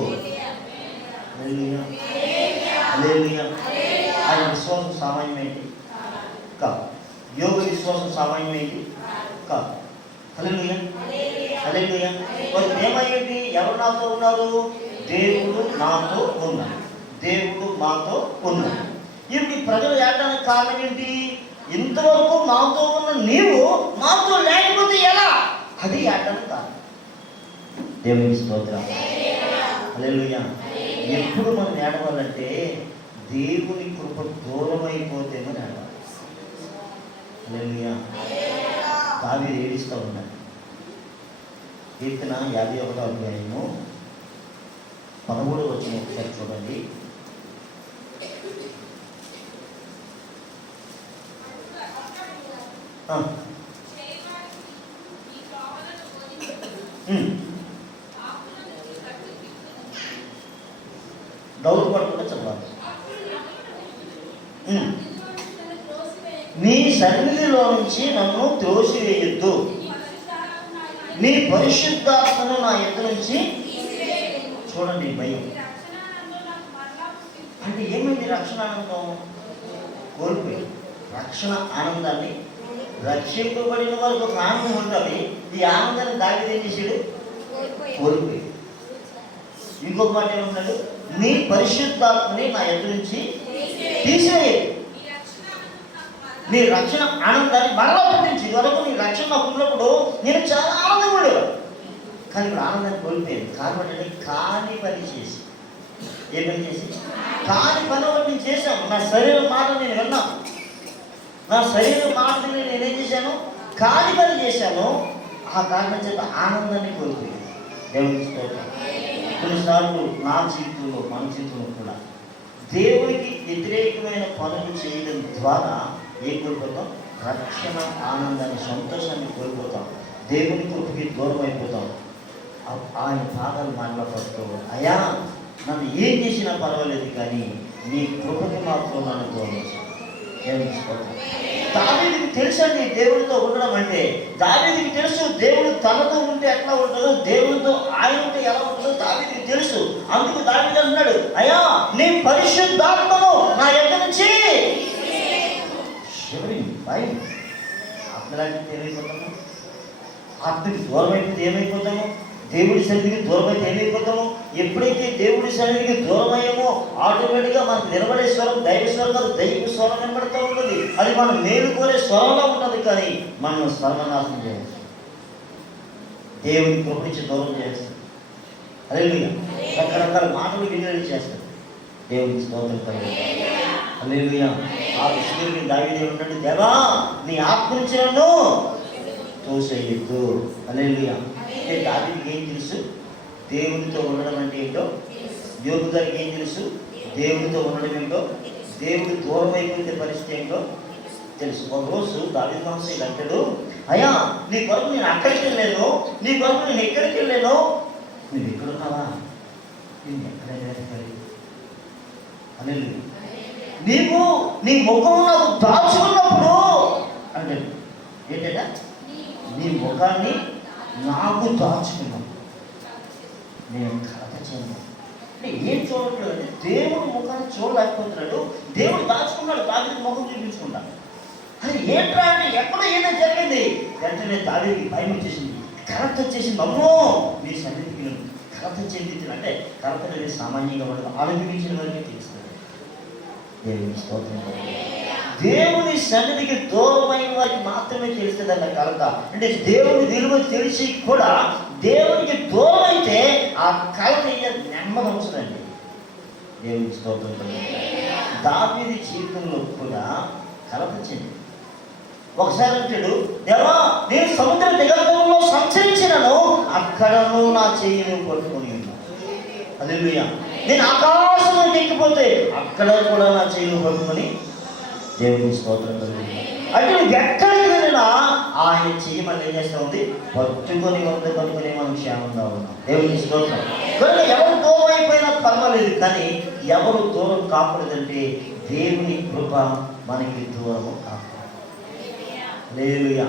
ఆయన విశ్వాసం సామాన్యమైంది కాదు. యోగ విశ్వాసం సామాన్యమైంది కాదు. హల్లెలూయా. హల్లెలూయా. మరి ఏమయ్యింది? ఎవరు నాతో ఉన్నారు? దేవుడు నాతో ఉన్నాడు, దేవుడు మాతో ఉన్నాడు. ఇప్పుడు ప్రజలు ఏడడానికి కారణం ఏంటి? ఇంతవరకు మాతో ఉన్న నీవు మాతో లేకపోతే ఎలా? అది ఏడడానికి కారణం. దేవునికి స్తోత్రం. హల్లెలూయా. ఎప్పుడు మనం ఏడవాలంటే దేవుని కృప దూరం అయిపోతేమో ఏడవాలి. హల్లెలూయా. దావీదు ఏడుస్తూ ఉన్నాడు. కీర్తన 51వ అధ్యాయము 13వ వచనం ఒకసారి చూడండి. డౌట్ పడకుండా చదవాలి. నీ సన్నిధిలో నుంచి నన్ను త్రోసివేయొద్దు, నీ పరిశుద్ధాత్మను నా ఎద్దు నుంచి. చూడండి భయం అంటే ఏమైంది? రక్షణ ఆనందం కోల్పోయి, రక్షణ ఆనందాన్ని, రక్షింపబడిన వారికి ఒక ఆనందం ఉంటుంది, ఈ ఆనందాన్ని దావిది ఏం చేశాడు? కోల్పోయి. ఇంకొక మాట ఏమన్నాడు? నీ పరిశుద్ధాత్మని నా ఎద్దు నుంచి తీసివేయదు, నీ రక్షణ ఆనందాన్ని మరలా పుట్టించి. ఇదివరకు నీ రక్షణ నాకు ఉన్నప్పుడు నేను చాలా ఆనందంగా ఉండేవాడు, కానీ ఇప్పుడు ఆనందాన్ని కోల్పోయాను. కారణం అంటే కాని పని చేసి. ఏ పని చేసి? కాని పని ఒకటి నేను చేశాను. నా శరీరం మాట నేను విన్నాను, నా శరీరం మాటని నేనేం చేశాను? కాని పని చేశాను. ఆ కారణం చేత ఆనందాన్ని కోల్పోయాను. దేవునికి స్తోత్రం. కొన్నిసార్లు నా జీవితంలో, మన జీవితంలో కూడా దేవునికి వ్యతిరేకమైన పనులు చేయడం ద్వారా ఏం కోల్పోతాం? రక్షణ ఆనందాన్ని, సంతోషాన్ని కోల్పోతాం. దేవుని కృపకి దూరం అయిపోతాం. ఆయన పాదాలు మాట్లాడుతూ, అయ్యా నన్ను ఏం చేసినా పర్వాలేదు, కానీ నీ కృపకి మాత్రం నన్ను దూరం చేశాను. దావీదుకి తెలుసండి దేవుడితో ఉండడం అంటే. దావీదుకి తెలుసు దేవుడు తనతో ఉంటే ఎట్లా ఉంటుందో, దేవుడితో ఆయన ఉంటే ఎలా ఉంటుందో దావీదుకి తెలుసు. అందుకు దావీదు అన్నాడు, అయ్యా నీ పరిశుద్ధాత్మను నా ఎద్దు నుంచి. భయం ఆత్మలాంటి ఏమైపోతాము? ఆత్మకి దూరం అయిపోతే ఏమైపోతాము? దేవుడి సన్నిధికి దూరం అయితే ఏమైపోతాము? ఎప్పుడైతే దేవుడి సన్నిధికి దూరం అయ్యామో ఆటోమేటిక్గా మనకు నిలబడే స్వరం దైవ స్వరం కాదు, దైవ స్వరం నిలబడుతూ ఉంటుంది. అది మనం మేలు కోరే స్వరంలో ఉంటుంది, కానీ మనం సర్వనాశనం చేయవచ్చు. దేవుని కృపించి దూరం చేస్తాం. అదే రకరకాల మాటలు వినియోగం చేస్తాం. దేవునికి స్తోత్రం కలిగి. హల్లెలూయా. ఆ విషయంలో దావీదు ఉన్నట్టు, దేవా నీ ఆత్మ నుంచి నన్ను తోసేయొద్దు. హల్లెలూయా. అంటే దావీదుకి ఏం తెలుసు? దేవునితో ఉండడం అంటే ఏంటో. యోబు గారికి ఏం తెలుసు? దేవునితో ఉండడం ఏంటో. దేవుడు దూరం అయిపోయిన పరిస్థితి ఏంటో తెలుసు. ఒకరోజు దావీదు మహోదయుడు అంటాడు, అయ్యా నీ కొరకు నేను అక్కడికి వెళ్ళాను, నీ కొరకు నేను ఎక్కడికి వెళ్ళాను, నువ్వు ఎక్కడున్నావా? నేను ఎక్కడైనా ఎక్కడి అని నీవు నీ ముఖం నాకు దాచుకున్నప్పుడు అంటాడు. ఏంటంటే నీ ముఖాన్ని నాకు దాచుకున్నాను, నేను కలత చెందాను. అంటే ఏం చూడట్లేదు అంటే దేవుడు ముఖాన్ని చూడలేకపోతున్నాడు. దేవుడు దాచుకున్నాడు, దావీదు ముఖం చూపించుకుంటాడు. అది ఏంట్రా అంటే ఎక్కడో ఏదో జరిగింది. వెంటనే దావీదుకి భయం వచ్చేసింది, కలత వచ్చేసింది. అమ్మో నీ సన్నిధికి కలత చెందించిన అంటే కలత అనేది సామాన్యంగా ఉండదు, అనుభవించిన వారికి తెలుస్తుంది. దేవుని స్తోత్రం. దేవుని సన్నిధికి దూరమైన వారికి మాత్రమే తెలుస్తుందన్న కలత. అంటే దేవుని విలువ తెలిసి కూడా దేవునికి దూరం అయితే ఆ కలత నెమ్మది అవసరండి. దేవుని స్తోత్రం. దావీదు జీవితంలో కూడా కలత చెంది. ఒకసారి అంటాడు, దేవా నేను సముద్ర దిగంతంలో సంచరించినను అక్కడను నా చెయ్యిని పట్టుకొని ఉన్నాను. హల్లెలూయా. నేను ఆకాశంలో ఎక్కిపోతే అక్కడ కూడా నా చెయ్యిని పట్టుకొని. దేవుని స్తోత్రం కలిగింది. అంటే నువ్వు ఎక్కడికి వెళ్ళినా ఆయన చెయ్యి మనం ఏం చేస్తూ ఉంది? పట్టుకొని పట్టుకొని మనం క్షేమంగా ఉన్నాం. దేవుని స్తోత్రం. కనుక ఎవరు దూరం అయిపోయినా పర్వాలేదు, కానీ ఎవరు దూరం కాకూడదంటే దేవుని కృప మనకి దూరము కాకూడదు. హల్లెలూయా.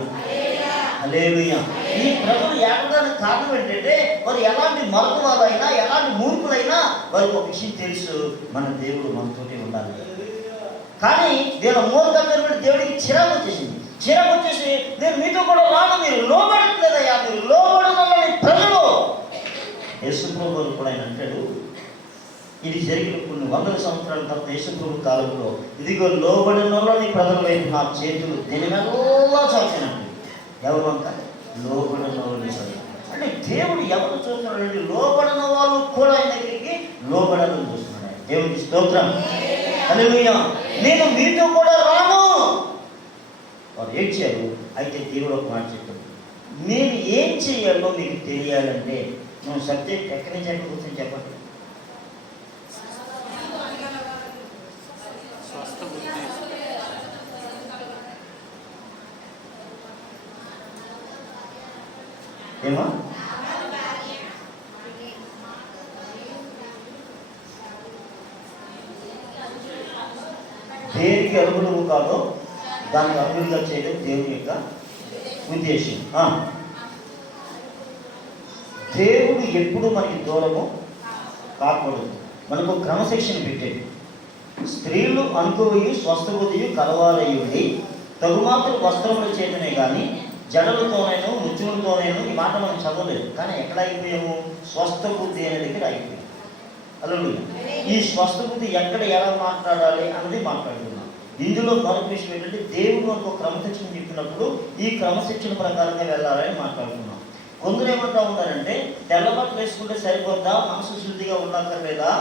హల్లెలూయా. ఈ ప్రజలు ఏడడానికి కారణం ఏంటంటే వారు ఎలాంటి మరొక వాళ్ళైనా, ఎలాంటి మూర్ఖులైనా వారికి ఒక విషయం తెలుసు, మన దేవుడు మనతోటి ఉండాలి. కానీ వీళ్ళ మూర్ఖత్వం దేవుడికి చిరాకు వచ్చేసింది. చిరాకు వచ్చేసి నేను మీతో కూడా రాను, మీరు లోబడట్లేదయ్యా, మీరు లోబడని ప్రజలు. యేసుప్రభు కూడా ఆయన అంటాడు, ఇది జరిగిన కొన్ని వందల సంవత్సరాల తర్వాత యేసుప్రభు కాలంలో, ఇదిగో లోబడినోళ్ళని ప్రజల వైపు నా చేతులు తెలియనల్లా చాచానండి. ఎవరు అంట? లోబడినోళ్ళని చదువు. అంటే దేవుడు ఎవరు చూస్తున్నాడంటే లోబడిన వాళ్ళు కూడా ఆయన దగ్గరికి లోబడాలని చూస్తున్నాడు. దేవుడికి స్తోత్రం. హల్లెలూయా. నేను మీతో కూడా రాను. వారు ఏడ్చారు. అయితే దేవుడు ఒక మాట చెప్పాడు, నేను ఏం చేయాలో మీకు తెలియాలంటే నువ్వు సబ్జెక్ట్ ఎక్కడి నుంచి ఎక్కడ కూర్చొని చెప్పండి. ఏమో దేనికి అర్హులు కాదో దానికి అర్హులుగా చేయడం దేవుని యొక్క ఉద్దేశం. దేవుడు ఎప్పుడు మనకి దూరము కాకూడదు. మనకు క్రమశిక్షణ పెట్టేది. స్త్రీలు అనుకోయి స్వస్థబుద్ధియు కలవాలయ్యుండి తగుమాత్రం వస్త్రముల చేతనే కానీ జడలతోనైనా ముచ్చులతోనైనా ఈ మాట మనం చదవలేదు. కానీ ఎక్కడ అయిపోయాము? స్వస్థబుద్ధి అనే దగ్గర అయిపోయాము. హల్లెలూయా. ఈ స్వస్థబుద్ధి ఎక్కడ ఎలా మాట్లాడాలి అన్నది మాట్లాడుతున్నాం. ఇందులో మరొక విషయం ఏంటంటే దేవుడు మనకు క్రమశిక్షణ చెప్పినప్పుడు ఈ క్రమశిక్షణ ప్రకారంగా వెళ్ళాలని మాట్లాడుతున్నాం. కొందరు ఏమంటా ఉన్నారంటే తెల్లబట్టలు వేసుకుంటే సరిపోద్దా, మనసు శుద్ధిగా ఉండక్కర్లేదా,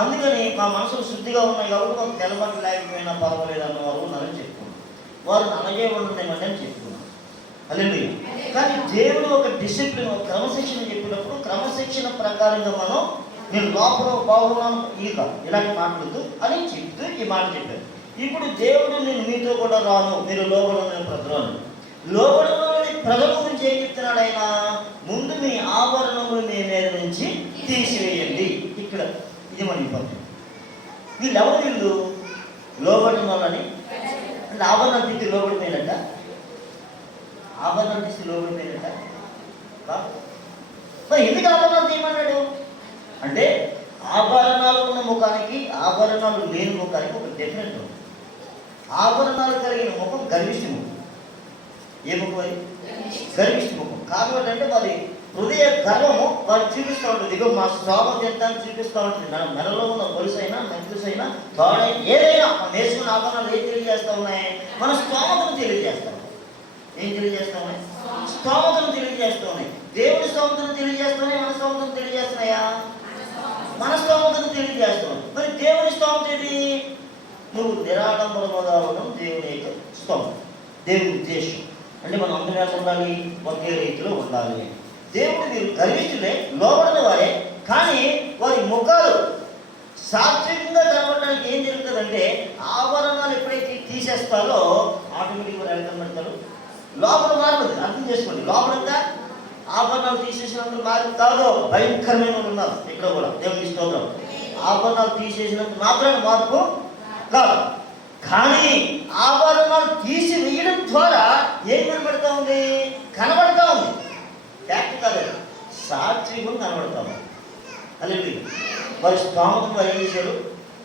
అందుకని మా మనసులు శుద్ధిగా ఉన్నాయి కాబట్టి మాకు తెల్లబట్టలు లేకపోయినా పర్వాలేదు అన్న వారు ఉన్నారని చెప్పుకున్నాం. వారు అలాగే ఉండేమంటే అని చెప్పుకున్నాం. హల్లెలూయా. కానీ దేవుడు ఒక డిసిప్లిన్, ఒక క్రమశిక్షణ చెప్పినప్పుడు క్రమశిక్షణ ప్రకారంగా మనం మీరు లోపల బాగున్నాను ఇలాంటి మాట్లాడుతూ అని చెప్తూ ఈ మాట చెప్పారు. ఇప్పుడు దేవుడు నేను మీతో కూడా రాను, మీరు లోబడిన ప్రజలను లోబడినోని ప్రజల గురించి ఏం చెప్తున్నాడు ఆయన? ముందు మీ ఆభరణములు మీ మీద నుంచి తీసివేయండి. ఇక్కడ ఇది మన ఇంపార్టెంట్. వీళ్ళు ఎవరు? వీళ్ళు లోబడిన వాళ్ళని అంటే ఆభరణాలు తీసి లోబడిపోయినట్ట, ఆభరణాలు తీసి లోబడిపోయినట్ట. మరి ఎందుకు ఆభరణాలు తీయమన్నాడు అంటే ఆభరణాలు ఉన్న ముఖానికి ఆభరణాలు లేని ముఖానికి ఒక డిఫరెంట్ ఉంది. ఆభరణాలు కలిగిన ముఖం గర్విష్టి ముఖం. ఏ ముఖం అది? గర్విష్టి ముఖం. కాబట్టి అంటే వారి హృదయ గర్వము వారు చూపిస్తూ ఉంటుంది. ఇగో మా స్తోమత ఎంత అని చూపిస్తూ ఉంటుంది. మెడలో ఉన్న గొలుసైనా నెక్లెసైనా తోడైనా ఏదైనా మనం వేసుకున్న ఆభరణాలు ఏం తెలియజేస్తూ ఉన్నాయి? మన స్తోమతను తెలియజేస్తాం. ఏం తెలియజేస్తామని? స్తోమతను తెలియజేస్తూ ఉన్నాయి. దేవుని స్తోమతను తెలియజేస్తున్నాయి, మన స్తోమతను తెలియజేస్తున్నాయా? మన స్తోమతను తెలియజేస్తున్నాం. మరి దేవుని స్తోమత ఏది? నువ్వు నిరాడంబరముగా ఉండడం దేవుని యొక్క స్తోమం, దేవుని ఉద్దేశం. అంటే మనం అందరూ ఉండాలి, ఒకే రీతిలో ఉండాలి. దేవుడు మీరు గర్విష్ఠులే, లోబడిన వారే, కానీ వారి ముఖాలు సాత్వికంగా కనబడడానికి ఏం జరుగుతుందంటే ఆభరణాలు ఎప్పుడైతే తీసేస్తారో ఆటోమేటిక్గా ఎలా కనబడతారు? లోపల మారుతుంది. అర్థం చేసుకోండి. లోపలంతా ఆభరణాలు తీసేసినందుకు మారు కాదు, భయంకరమైన ఉన్నారు. ఇక్కడ కూడా దేవుని స్తోత్రం. ఆభరణాలు తీసేసినందుకు మాత్రమే మార్పు కాదు, కానీ ఆభరణాలు తీసి వేయడం ద్వారా ఏం కనబడతా ఉంది? కనబడతా ఉంది. ఫ్యాక్ట్ కాదు, సాత్వికం కనబడతా ఉంది. హల్లెలూయా. వారి స్తోమతను వారు ఏం చేశారు?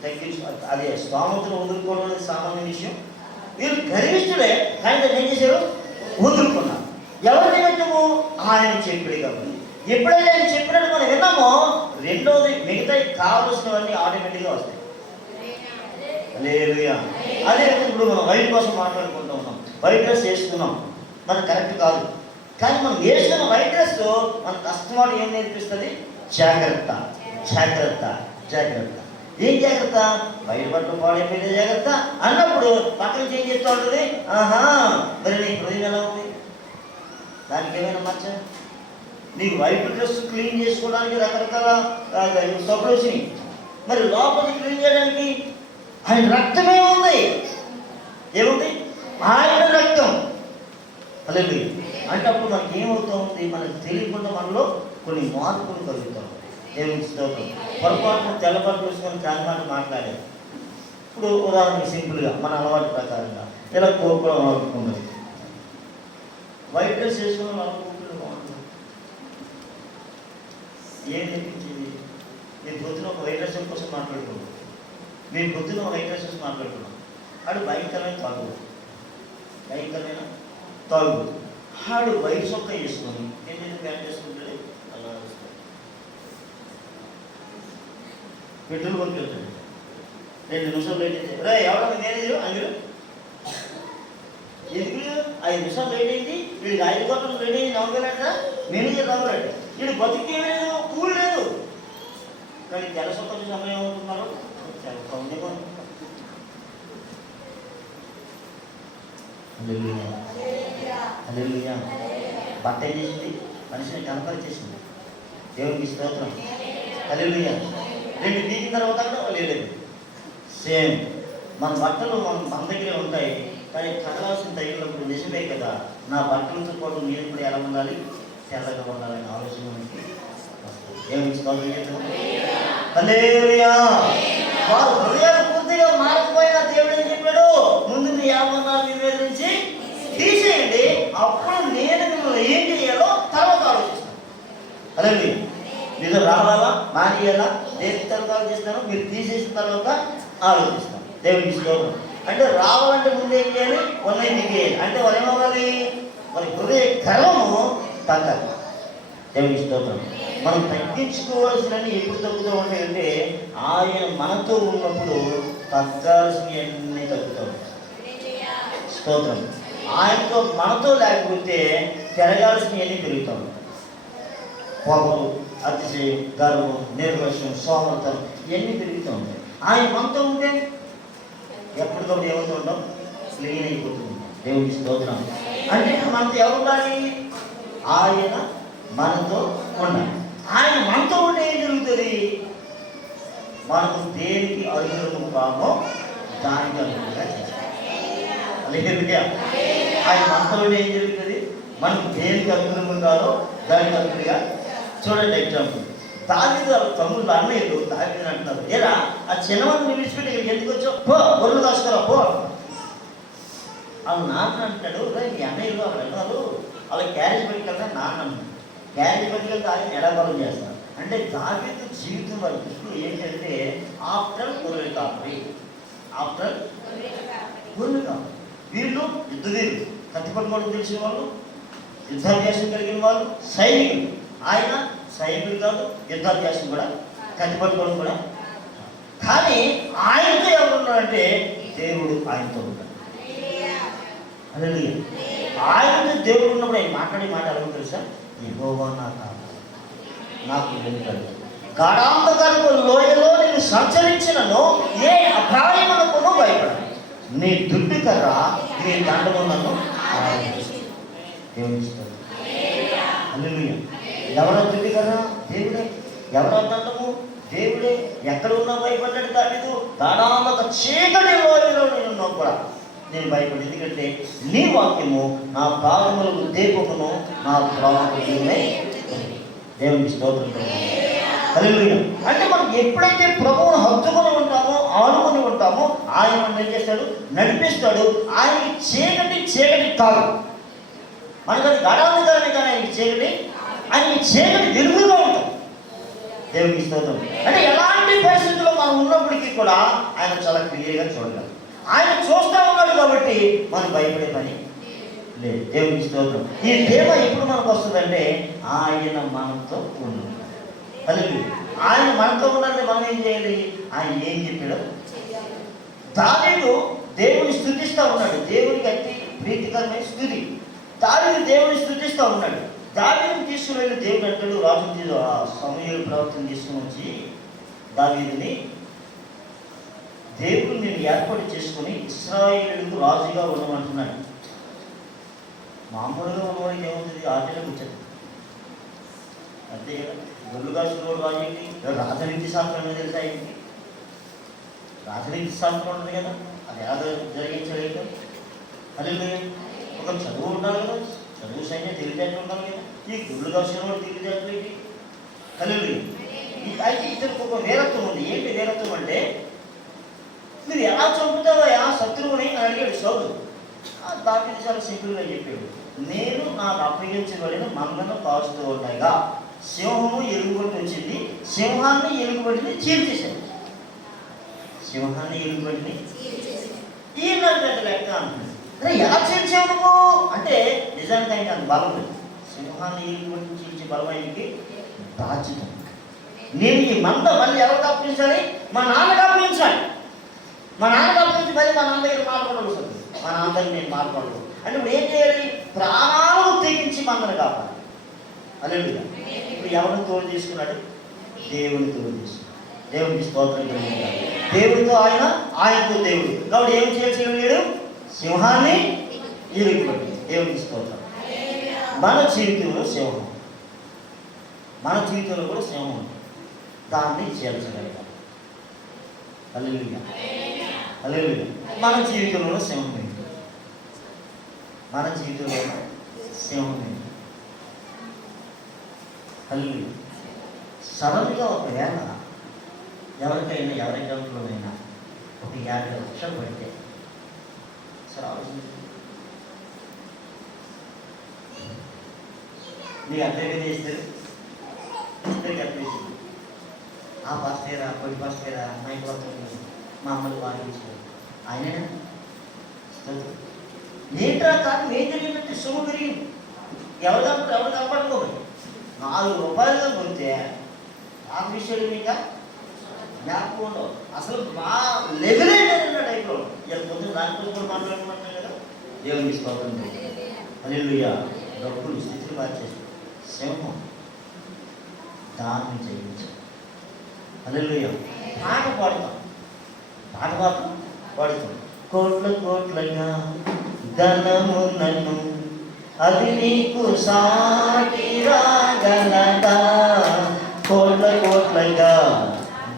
తగ్గించు. అదే స్తోమతను వదులుకోవడం అనేది సామాన్య విషయం. వీరు గర్విష్ఠులే, కానీ దాన్ని ఏం చేశారు? వదులుకున్నారు. ఎవరి నిమిత్తము? ఆయన చెప్పాడు కాబట్టి. ఎప్పుడైతే ఆయన చెప్పినట్టు మనం విన్నామో రెండోది మిగతా కావలసినవన్నీ ఆటోమేటిక్గా వస్తాయి. హల్లెలూయా. అదే ఇప్పుడు మనం వైట్ కోసం మాట్లాడుకుంటూ ఉన్నాం. వైట్ డ్రెస్ వేసుకున్నాం, మనకు కరెక్ట్ కాదు. కానీ మనం వేసుకున్న వైట్ డ్రెస్ మన కష్టవాడు ఏం నేర్పిస్తుంది? జాగ్రత్త, జాగ్రత్త, జాగ్రత్త. ఏం జాగ్రత్త? బయట బట్టలు పాడైపోయిన జాగ్రత్త అన్నప్పుడు పక్కన చేంజ్ చేస్తూ ఉంటుంది. మరి నీ హృదయం ఎలా ఉంది? దానికి ఏమైనా మచ్చ? నీకు వైట్ డ్రెస్ క్లీన్ చేసుకోవడానికి రకరకాల సబ్బులు వచ్చినాయి. మరి లోపల క్లీన్ చేయడానికి ఆయన రక్తమే ఉంది. ఏముంది? ఆయన రక్తం. హల్లెలూయా. అంటే అప్పుడు మనకి ఏమవుతూ ఉంది? మనకు తెలియకుండా మనలో కొన్ని మార్పులు కలుగుతాం. దేవుని స్తోత్రం. పొరపాటున తెల్లబట్టలు వేసుకొని చాలా మాట్లాడారు. ఇప్పుడు ఉదాహరణకి సింపుల్గా మన అలవాటు ప్రకారంగా ఇలా కోరుకోవడం అనుకుంటుంది. వైట్ డ్రెస్ వేసుకుని మనం కోరుకోవడం బాగుంటుంది. ఏం నేర్పించింది? మీరు పొద్దున ఒక వైట్ డ్రెస్ కోసం మాట్లాడుకోండి. మేము పొద్దున వైట్ డ్రెస్ మాట్లాడుకున్నాం. ఆడు భయంకరమైన తాగు, భయంకరమైన తాగు. ఆడు వైట్ సొక్క వేసుకొని నేను ప్యాంట్ వేసుకుంటాడు. అలా పెట్రోల్ బంక్ వెళ్తాడు. 2 నిమిషాలు లేట్ అయితే రే ఎవరన్నా మేనేజరు అందరూ ఎందుకు 5 నిమిషాలు లేట్ అయింది, వీడికి 5 గంటలు లేట్ అయింది నవ్వుగారట. మేనేజర్ నవ్వురాడు. వీడు బతికే లేదు, కూల్ లేదు. కానీ తెల్ల సొక్క సమయం అవుతున్నారు. హల్లెలూయా. బట్ట ఏం చేసింది? మనిషిని కనపరిచేసింది. దేవునికి స్తోత్రం. హల్లెలూయా. 2 పీకిన తర్వాత కూడా లేదు. సేమ్ మన బట్టలు మన దగ్గరే ఉంటాయి, కానీ కదలాల్సిన తగినప్పుడు నిజమే కదా. నా బట్టలతో పాటు నేను కూడా ఎలా ఉండాలి? తెల్లగా ఉండాలని ఆలోచన మనకి వస్తుంది. ఏమిచ్చుకోవాలి? హల్లెలూయా. వారు హృదయాలు పూర్తిగా మారిపోయిన దేవుడు ఏం చెప్పాడు? ముందు మీ యావన్నాలు నివేదించి తీసేయండి, అప్పుడు నేను మిమ్మల్ని ఏం చేయాలో తర్వాత ఆలోచిస్తాను. అలాగే మీరు రావాలా మానేయాలా దేని తర్వాత చేస్తాను, మీరు తీసేసిన తర్వాత ఆలోచిస్తాం. దేవుడికి స్తోత్రం. అంటే రావాలంటే ముందు ఏం చేయాలి? ఉన్నాయి దిగేయాలి. అంటే వాళ్ళు ఏమవ్వాలి? మన హృదయ గర్వము తగ్గాలి. దేవుడికి స్తోత్రం. మనం తగ్గించుకోవాల్సినవి ఎప్పుడు తగ్గుతూ ఉంటాయంటే ఆయన మనతో ఉన్నప్పుడు తగ్గాల్సినవన్నీ తగ్గుతూ ఉంటాయి. స్తోత్రం. ఆయనతో మనతో లేకపోతే పెరగాల్సినవన్నీ పెరుగుతూ ఉంటాయి. కోపం, అతిశయం, గర్వం, నిర్లక్ష్యం, సోమర్థం ఇవన్నీ పెరుగుతూ ఉంటాయి. ఆయన మనతో ఉంటే ఎప్పటికప్పుడు ఏమవుతూ ఉంటాం? క్లీన్ అయిపోతూ ఉంటాం. దేవుడికి స్తోత్రం. అంటే మనతో ఎవరు ఉండాలి? ఆయన మనతో ఉండాలి. ఆయన మనతో ఉంటే ఏం జరుగుతుంది? మనకు దేనికి అర్హులము కామో దానికి అర్హులుగా చేస్తాం. ఆయన మనతో ఉంటే ఏం జరుగుతుంది? మనకు దేనికి అర్హులము కాదో దానికి అర్హులుగా. చూడండి ఎగ్జాంపుల్, దావీదు తమ్ముళ్ళు అన్నయ్యలు దావీదుని అంటున్నారు, ఏరా ఆ చిన్నవాడిని విడిచిపెట్టి ఇక్కడికి ఎందుకు వచ్చావు? పో గొర్రెలు కాసుకురా పో. వాళ్ళ నాన్న అంటాడు, మీ అన్నయ్యలు అక్కడ అన్నారు, అలా క్యారేజ్ పెట్టుకెళ్ళినా నాన్న అన్నాడు. క్యారేజ్ పెట్టుకెళ్తే ఆయన ఎడబలం చేస్తారు. అంటే దావీదు జీవితం వారి దృష్టిలో ఏంటంటే ఆఫ్టర్ గొర్రెలు కాపరి, ఆఫ్టర్ గొర్రెలు కాపరి. వీళ్ళు యుద్ధ వీరులు, కత్తిపట్టుకోవడం తెలిసిన వాళ్ళు, యుద్ధాభ్యాసం కలిగిన వాళ్ళు, సైనికులు. ఆయన సైనికులు కాదు, యుద్ధాభ్యాసం కూడా, కత్తిపట్టుకోవడం కూడా. కానీ ఆయనతో ఎవరు ఉన్నారంటే దేవుడు ఆయనతో ఉంటాడు. హల్లెలూయా. ఆయనతో దేవుడు ఉన్నప్పుడు ఆయన మాట్లాడే మాట ఎలా తెలుసా? యెహోవా నా కాపరి, నాకు వెనుకడు, గాఢాంధకారపు లోయలో నేను సంచరించినను ఏ అపాయమునకును భయపడను, నీ దుడ్డు కర్ర నీ దండము నన్ను ఆదరిస్తుంది. దేవుని స్తోత్రం. హల్లెలూయా. ఎవరో దుడ్డు కర్ర? దేవుడే. ఎవరో దండము? దేవుడే. ఎక్కడ ఉన్నా భయపడ్డాడు దావీదు? గాఢాంధక చీకటి లోయలో నేను కూడా నేను భయపడి, ఎందుకంటే నీ వాక్యము నా పాదములకు దీపమును నా త్రోవకునే. దేవునికి స్తోత్రం. హల్లెలూయా. అంటే మనం ఎప్పుడైతే ప్రభువును హత్తుకొని ఉంటామో, ఆనుకొని ఉంటామో, ఆయన మనం ఏం చేస్తాడు? నడిపిస్తాడు. ఆయనకి చీకటి చీకటి కాదు, మనకు అది గాఢాంధకారమే, కానీ ఆయనకి చీకటి, ఆయనకి చీకటి వెలుగుగా ఉంటుంది. దేవునికి స్తోత్రం. అంటే ఎలాంటి పరిస్థితుల్లో మనం ఉన్నప్పటికీ కూడా ఆయన చాలా క్లియర్గా చూడగలం. ఆయన చూస్తూ ఉన్నాడు కాబట్టి మనం భయపడే పని లేదు. దేవునికి స్తోత్రం. ఈ ప్రేమ ఎప్పుడు మనకు వస్తుందంటే ఆయన మనతో ఉన్నాడు. హల్లెలూయా. ఆయన మనతో ఉండాలంటే మనం ఏం చేయాలి? ఆయన ఏం చెప్పాడో. దావీదు దేవుని స్తుతిస్తూ ఉన్నాడు. దేవునికి అతి ప్రీతికరమైన స్తుతి. దావీదు దేవుని స్తుతిస్తూ ఉన్నాడు. దావీదుని తీసుకుని వెళ్ళి దేవుడు అంటాడు, రాజు సమూయేలు ప్రవక్తను తీసుకుని వచ్చి దావీదుని, దేవుడు నేను ఏర్పాటు చేసుకుని ఇశ్రాయేలుకు రాజుగా ఉండమంటున్నాడు. మామూలుగా ఉన్నవాడికి ఏమవుతుంది? ఆటలకు వచ్చేది అంతే కదా. గొల్లుగాసులో రాజుకి రాజనీతి శాస్త్రం మీద తెలుసా? ఆయనకి రాజనీతి శాస్త్రం ఉంటుంది కదా, అది ఎలా జరిగించలేదు? హల్లెలూయా. ఒక చదువు ఉండాలి కదా, చదువు సైన్యం తెలివితేటలు ఉండాలి కదా. ఈ గొల్లుగాసులో తెలివితేటలకి. హల్లెలూయా. అయితే ఇతనికి ఒక వీరత్వం ఉంది. ఏంటి వీరత్వం అంటే, మీరు ఎలా చంపుతావా శత్రువుని అని అడిగాడు సౌలు. దావీదు చాలా సింపుల్గా చెప్పాడు, నేను నాకు అప్పగించబడిన మందను కాస్తూ ఉంటాయిగా సింహము ఎలుగుబట్టి వచ్చింది, సింహాన్ని ఎలుగుబట్టిని చీల్చేశాడు. సింహాన్ని ఎలుగుబట్టిని ఈయన లెక్క అంటున్నాడు. ఎలా చీల్చావు నువ్వు అంటే నిజానికి ఆయన అంత బలం లేదు. సింహాన్ని ఎలుగుబట్టిని చీల్చే బలం ఆయనకి బాధ్యత. నేను ఈ మంద మళ్ళీ ఎవరికి అప్పగించాలి? మా నాన్నకి అప్పగించాలి. మా నాన్నకి అప్పగించి మళ్ళీ మా నాన్న దగ్గర మాట్లాడవలసి వస్తుంది. మా నాన్న దగ్గర నేను మాట్లాడదు అంటే ఇప్పుడు ఏం చేయాలి? ప్రాణాలు తెగించి మందను కాపాలి. హల్లెలూయా. ఇప్పుడు ఎవరిని తోడు తీసుకున్నాడు? దేవుని తోడు తీసుకున్నాడు. దేవునికి స్తోత్రం. దేవుడితో ఆయన, ఆయనతో దేవుడు. కాబట్టి ఏం చేయగలిగాడు? సింహాన్ని ఇరుగుపట్టి. దేవునికి స్తోత్రం. మన జీవితంలో సింహం, మన జీవితంలో కూడా సింహం ఉంది, దాన్ని చేర్చగలిగాం. హల్లెలూయా. హల్లెలూయా. మన జీవితంలో సింహం ఉంది, మన జీవితంలో సింహం ఉంది. హల్లెలూయా. సడన్గా ఒకవేళ ఎవరికైనా ఎవరి అకౌంట్లోనైనా ఒక 50 లక్షలు పడితే సరే ఆలోచించు. నీకు అర్థమైంది ఇస్తారు, ఇద్దరికి అర్థమైంది. ఆ పాస్తేరా కొడి పాస్తేరా మైపోతుంది మా అమ్మలు వాదించారు ఆయనే ఏంట్రా కాదు ఏం జరిగిందంటే సొమ్ము పెరిగింది. ఎవరు కాపాడుకోవాలి. 4 రూపాయలుగా పొందితే ఆ విషయాలు మీకు జ్ఞాపకం ఉండవు. అసలు మా లెవెలే లేదన్న టైప్లో ఇలా పొద్దున్న దానికోసం కూడా మాట్లాడుకుంటున్నాం కదా. దేవుని స్తోత్రం. హల్లెలూయా. డబ్బులు స్థితిని మార్చేసి సింహం దాన్ని చేయించాం. హల్లెలూయా. పాట పాడుతాం. కోట్ల కోట్లగా ధనము నన్ను అది నీకు సాటి రాగలదా. కోట్ల కోట్లగా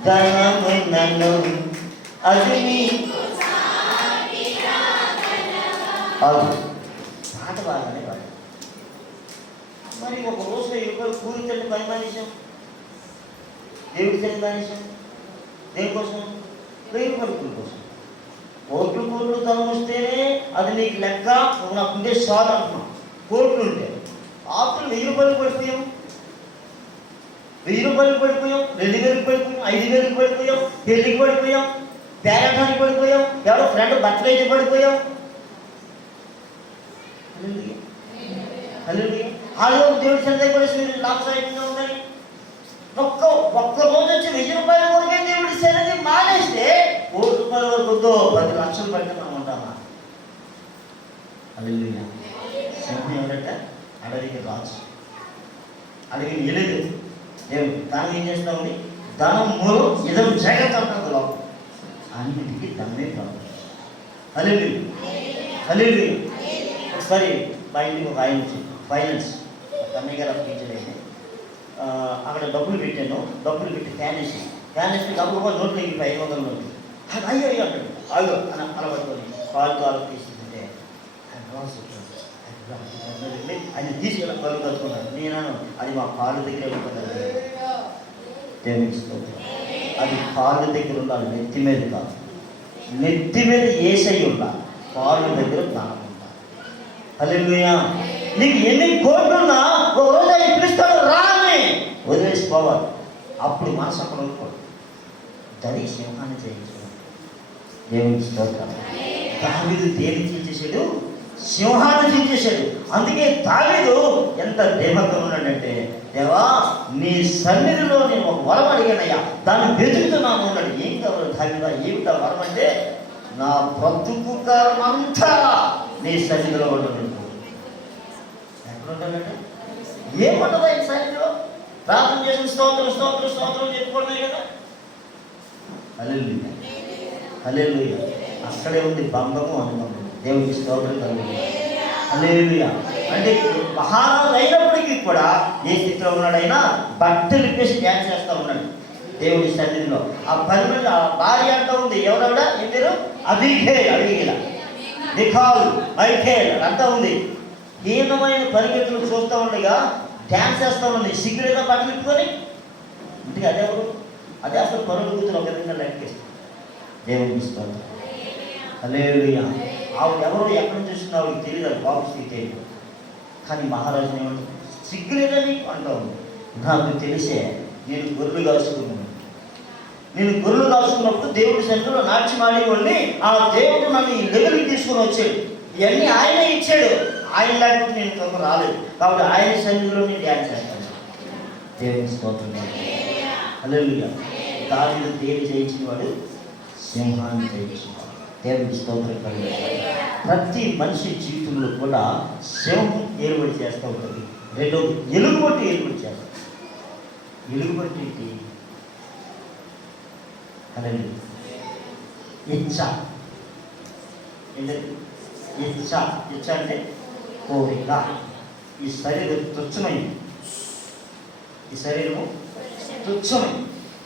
ధనము నన్ను అది నీకు పాట బాగానే పాడు. మరి ఒక రోజు 20 రూపాయలు కూలి తల్లి పని మానేశాం, దేవుడి తల్లి మానేశాం. దేనికోసం? 1000 రూపాయల కూలి కోసం. కోట్లు ధనం వస్తేనే అది నీకు లెక్క, నువ్వు నాకు ఉండే చాలు అంటున్నావు. కోట్లు ఉంటే ఆస్తులు 1000 రూపాయలు పడిపోయాం, 1000 రూపాయలు పడిపోయాం, 2000 పడిపోయాం, 5000 పడిపోయాం, పెళ్లికి పడిపోయాం, పేరెంటానికి పడిపోయాం, ఎవరో ఫ్రెండ్ బర్త్డేకి పడిపోయాం. అదే దేవుడి సందేహం కూడా లాభసాయంగా ఉన్నాయి. ఒక్క రోజు వచ్చి 1000 రూపాయల వరకే దేవుడి సన్నిధి మానేస్తే 1 రూపాయల వరకు వద్దో 10 లక్షలు పడితే మనం ఉంటామా? హల్లెలూయా. సింహం ఎవరంటే అడవికి రాజు, అడవికి ఎలుగు దేవుడు. దాన్ని ఏం చేస్తామండి? ధనము ఇదం జగత్ అంటారు లోపం, అన్నిటికీ ధనమే కాదు. హల్లెలూయా. హల్లెలూయా. ఒకసారి మా ఇంటికి ఒక ఆయన వచ్చింది, ఫైనాన్స్ కన్నయ్య గారు టీచర్ అయితే అక్కడ డబ్బులు పెట్టాను. డబ్బులు పెట్టి ఫ్యాన్ వేసి డబ్బులు నోట్లు ఎగిరి 500 నోట్లు. అయ్యో అంటాడు. అయ్యో అని అలా పట్టుకొని కాలు తీసిందంటే ఆయన తీసుకెళ్ళి కళ్ళు కలుసుకున్నాడు. నేను అది మా కాళ్ళు దగ్గరే ఉంటుంది. అది కాళ్ళ దగ్గర ఉండాలి, నెత్తి మీద కాదు. నెత్తి మీద ఏసై ఉండాలి, కాళ్ళ దగ్గర జ్ఞానం ఉండాలి. హల్లెలూయా. నీకు ఎన్ని కోట్లున్నా ఒక రోజు ఆయన పిలుస్తాడు, రాని వదిలేసిపోవాలి. అప్పుడు మనసు అక్కడ ఉండిపోదు. దరి సింహాన్ని చేయించాడు. దేవుని స్తోత్రం. దావీదు దేని చేసేసాడు? సింహాన్ని చేయించేశాడు. అందుకే దావీదు ఎంత దేవతగా ఉన్నాడంటే, దేవా నీ సన్నిధిలో నేను ఒక వరం అడిగానయ్యా, దాన్ని వెతుకుతున్నాను అన్నాడు. ఏం కావాలి దావీదా? ఏమిటా వరం అంటే, నా బ్రతుకు కాలమంతా నీ సన్నిధిలో ఉండదు. ఎక్కడ ఉంటానంటే ఏముండదు ఆయన సన్నిధిలో? ప్రార్థన చేసిన స్తోత్రం చెప్పుకోవడమే కదా. హల్లెలూయా. హల్లెలూయా. అక్కడే ఉంది బంధము, అనుబంధం. దేవునికి స్తోత్రం కలుగుతుంది. హల్లెలూయా. అంటే మహారాజు అయినప్పటికీ కూడా ఏ స్థితిలో ఉన్నాడైనా బట్టలు ఇప్పేసి డ్యాన్స్ చేస్తూ ఉన్నాడు దేవుడి సన్నిధిలో. ఆ 10 మంది ఆ భార్య అంటూ ఉంది, ఎవరవిడ? ఏం పేరు? అబీగైల, మిఖాల్, మైఖేల్ అంతా ఉంది. హీనమైన పరిగెత్తులు చూస్తూ ఉండగా డ్యాన్స్ చేస్తూ ఉంది. సిగ్గులేదా బట్టలు ఇప్పుకొని? ఇంటికి అదేవరు? అదే అసలు పనులు కూతురు ఒక విధంగా లెక్కేస్తుంది. దేవునికి స్తోత్రం. హల్లెలూయా. ఆవిడ ఎవరో ఎక్కడి నుంచి చూస్తున్నా ఆవిడకి తెలియదు, అది బాబుకి తెలియదు. కానీ మహారాజుని ఏమంటుంది? సిగ్గులేదని అంటూ ఉంది. నాకు తెలిసే నేను గొర్రెలు కాసుకున్నప్పుడు దేవుడి సన్నిధిలో నాట్యమాడి వాళ్ళని ఆ దేవుడు నన్ను ఈ లెవెల్కి తీసుకుని వచ్చాడు. ఇవన్నీ ఆయనే ఇచ్చాడు. ఆయన లేకపోతే నేను తొందర రాలేదు. కాబట్టి ఆయన సన్నిధిలో నేను డ్యాన్స్ చేస్తాను. దేవుని స్తోత్రం. హల్లెలూయా. దావీదు దేని జయించిన వాడు? సింహాన్ని జయించిన వాడు. దేవుని స్తోత్రం కలుగుతుంది. ప్రతి మనిషి జీవితంలో కూడా సింహం ఏలుబడి చేస్తూ ఉంటుంది. రెండోది ఎలుగుబట్టి ఏలుబడి చేస్తుంది. ఎలుగుబట్టి ఏంటి? హల్లెలూయా. ఇచ్చ ఏంటంటే ఇచ్చ అంటే కోరిక. ఈ శరీరం తుచ్చమైంది. ఈ శరీరము తుచ్చమైంది.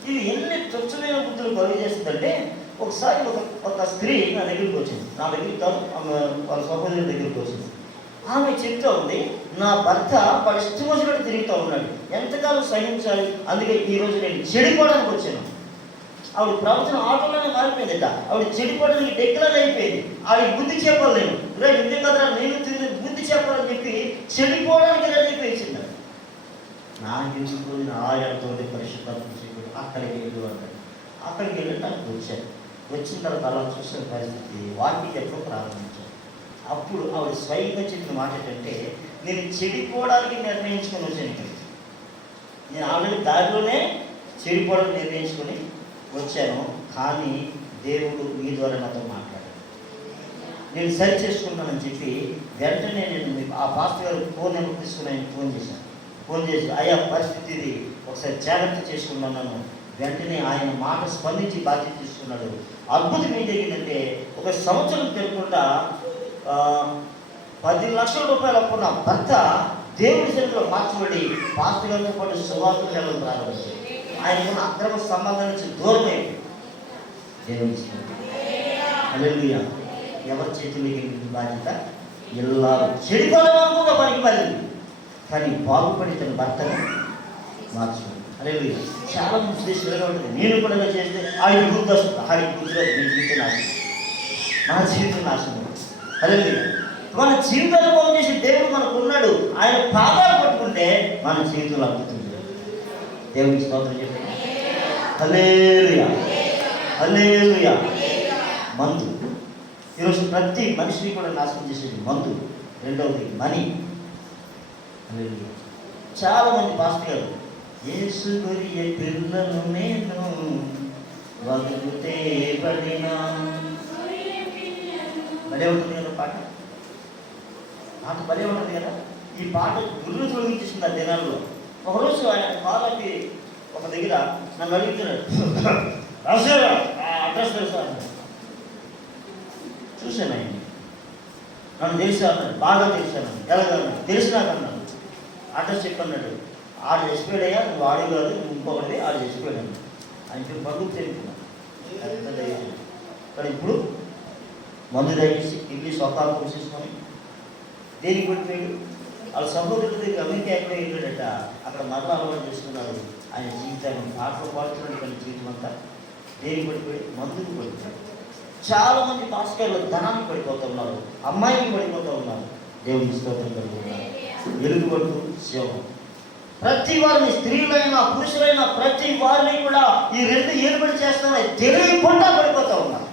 ఇది ఎన్ని తుచ్చమైన బుద్ధులు కలుగు చేస్తుందంటే, ఒకసారి ఒక స్త్రీ నా దగ్గరికి వచ్చింది. నా దగ్గరికి కాదు, వాళ్ళ సహోదరుల దగ్గరికి వచ్చింది. ఆమె చెప్తా ఉంది, నా భర్త వాడు ఇష్టం వచ్చినట్టు తిరుగుతూ ఉన్నాడు, ఎంతకాలం సహించాలి, అందుకే ఈరోజు నేను చెడిపోవడానికి వచ్చాను. ఆవిడ ప్రవచన ఆటోలోనే మారిపోయిందట. ఆవిడ చెడిపోవడానికి డెక్కలని అయిపోయింది. ఆవిడ బుద్ధి చెప్పలేను ఇంతే కదరా నేను తిరిగి బుద్ధి చెప్పాలని చెప్పి చెడిపోవడానికి రెడీ అయిపోయింది. నాకు ఎందుకు ఆయనతో పరిశుభ్రం చెప్పి అక్కడికి వెళ్ళు అన్నాడు. అక్కడికి వెళ్ళడానికి వచ్చాను. వచ్చిన తర్వాత అలా చూసిన పరిస్థితి వాటికి ఎప్పుడు ప్రారంభించాను. అప్పుడు ఆవిడ స్వయంగా చెప్పిన మాట ఏంటంటే, నేను చెడిపోవడానికి నిర్ణయించుకొని వచ్చాను ఇక్కడికి. నేను ఆల్రెడీ దారిలోనే చెడిపోవడానికి నిర్ణయించుకొని వచ్చాను, కానీ దేవుడు మీ ద్వారా నాతో మాట్లాడాడు, నేను సరి చేసుకుంటానని చెప్పి వెంటనే నేను ఆ పాస్టర్ గారు ఫోన్ నెంబర్ తీసుకుని ఆయన ఫోన్ చేసి అయ్యా పరిస్థితి ఇది, ఒకసారి జాగ్రత్త చేసుకున్నాను. వెంటనే ఆయన మాట స్పందించి బాధ్యత తీసుకున్నాడు. అద్భుతం ఏం జరిగిందంటే, 1 సంవత్సరం తిరగకుండా 10 లక్షల రూపాయలు అప్పున్న భర్త దేవుడి సన్నిధిలో మార్చబడి పాస్టర్ గారితో పాటు సువార్త నెలలు ప్రారంభించారు. ఆయనకున్న అక్రమ సంబంధం నుంచి దూరమే దేవుడి హల్లెలూయా. ఎవరి చేతులకి బాధ్యత? ఎల్లారు చెడిపోవడం పనికి పడింది, కానీ బాగుపడి తన భర్తను మార్చుకోండి. హల్లెలూయా. చాలా మంది దేశంలో ఉంటుంది, నేను కూడా చేస్తే ఆయన బుద్ధి వస్తుంది, ఆయన బుద్ధిలో మీ జీవితం నాశనం, మన జీవితం నాశనం. హల్లెలూయా. మన జీవితాలు బాగు చేసి దేవుడు మనకు ఉన్నాడు, ఆయన పాదాలు పట్టుకుంటే మన జీవితంలో అద్భుతం. దేవునికి స్తోత్రం చెప్పండి. హల్లెలూయా, హల్లెలూయా. మందు ఈరోజు ప్రతి మనిషిని కూడా నాశనం చేసేది మందు. రెండవది మనీ. హల్లెలూయా. చాలా మంది పాస్టర్ గారు యేసు గొర్రె పిల్లను నేను వదిలితే పడినా, భలే ఉంటుంది కదా పాట భలే ఉంటుంది కదా. ఈ పాట గురువు తొలగించేసింది ఆ దినాల్లో. ఒకరోజు ఆయన కాలకి ఒక దగ్గర నన్ను అడుగుతున్నాడు, రాసారా అడ్రస్ తెలుసా? చూశాను ఆయన, నన్ను తెలుసా అన్నాడు. బాగా తెలుసాను. ఎలాగన్నాడు? తెలిసినాకన్నాడు. అడ్రస్ చెప్పన్నాడు. ఆడు చచ్చిపోయాడు అయ్యా, నువ్వు ఆడి కాదు, నువ్వు ఇంకొకటి ఆడు చచ్చిపోయాడు అన్నాడు. ఆయన చెప్పి బంధువు తెలుపుతున్నాడు. కానీ ఇప్పుడు మందు తగ్గించి ఇల్లు సొంతాలు పోసేసుకొని దేనికి పడిపోయాడు? వాళ్ళ సహోదరుడి దగ్గర అమెరికా ఎక్కడో వెళ్ళాడట, అక్కడ మరలా అలవాటు చేసుకున్నాడు. ఆయన జీవితాన్ని పాటలు పాడుతున్నాడు, కానీ జీవితం అంతా దేనికి పడిపోయాడు? మందుకు పడిపోయాడు. చాలా మంది పాస్టర్లు ధనానికి పడిపోతూ ఉన్నారు, అమ్మాయికి పడిపోతూ ఉన్నారు. దేవుని స్తోత్రం కలుగుతున్నారు. వెలుగుబట్టు సేవ ప్రతి వారిని, స్త్రీలైనా పురుషులైనా ప్రతి వారిని కూడా ఈ 2 ఏలుబడి చేస్తున్నాయి, తెలియకుండా పడిపోతూ ఉన్నారు.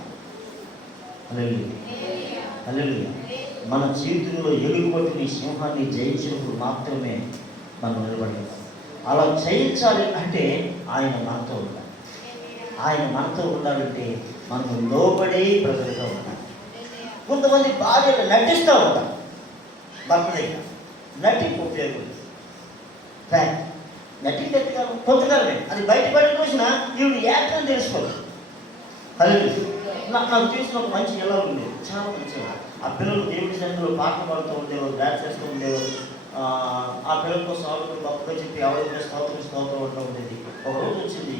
హల్లెలూయా, హల్లెలూయా. మన జీవితంలో ఎలుగుబట్టుని సింహాన్ని జయించినప్పుడు మాత్రమే మనం నిలబడగలం. అలా జయించాలి అంటే ఆయన మనతో ఉండాలి. ఆయన మనతో ఉండాలంటే మనం లోబడే ప్రజలుగా ఉండాలి. కొంతమంది భార్యలు నటిస్తూ ఉంటారు, భర్త దగ్గర నటింపు ఉపయోగం. నటింపు కొంతకాలమే, అది బయటపడిన రోజున ఈవిడ యాక్టర్ తెలుసుకోవాలి. నాకు తెలిసిన ఒక మంచి ఎలా ఉండేది, చాలా మంచిగా. ఆ పిల్లలు దేవుడి సన్నిధిలో పాటలు పాడుతూ ఉండేవారు, డాన్స్ చేస్తూ ఉండేవారు. ఆ పిల్లల కోసం ఆవిడ గొప్పగా చెప్పి ఆవిడ స్తోత్రం అంటూ ఉండేది. ఒకరోజు వచ్చింది,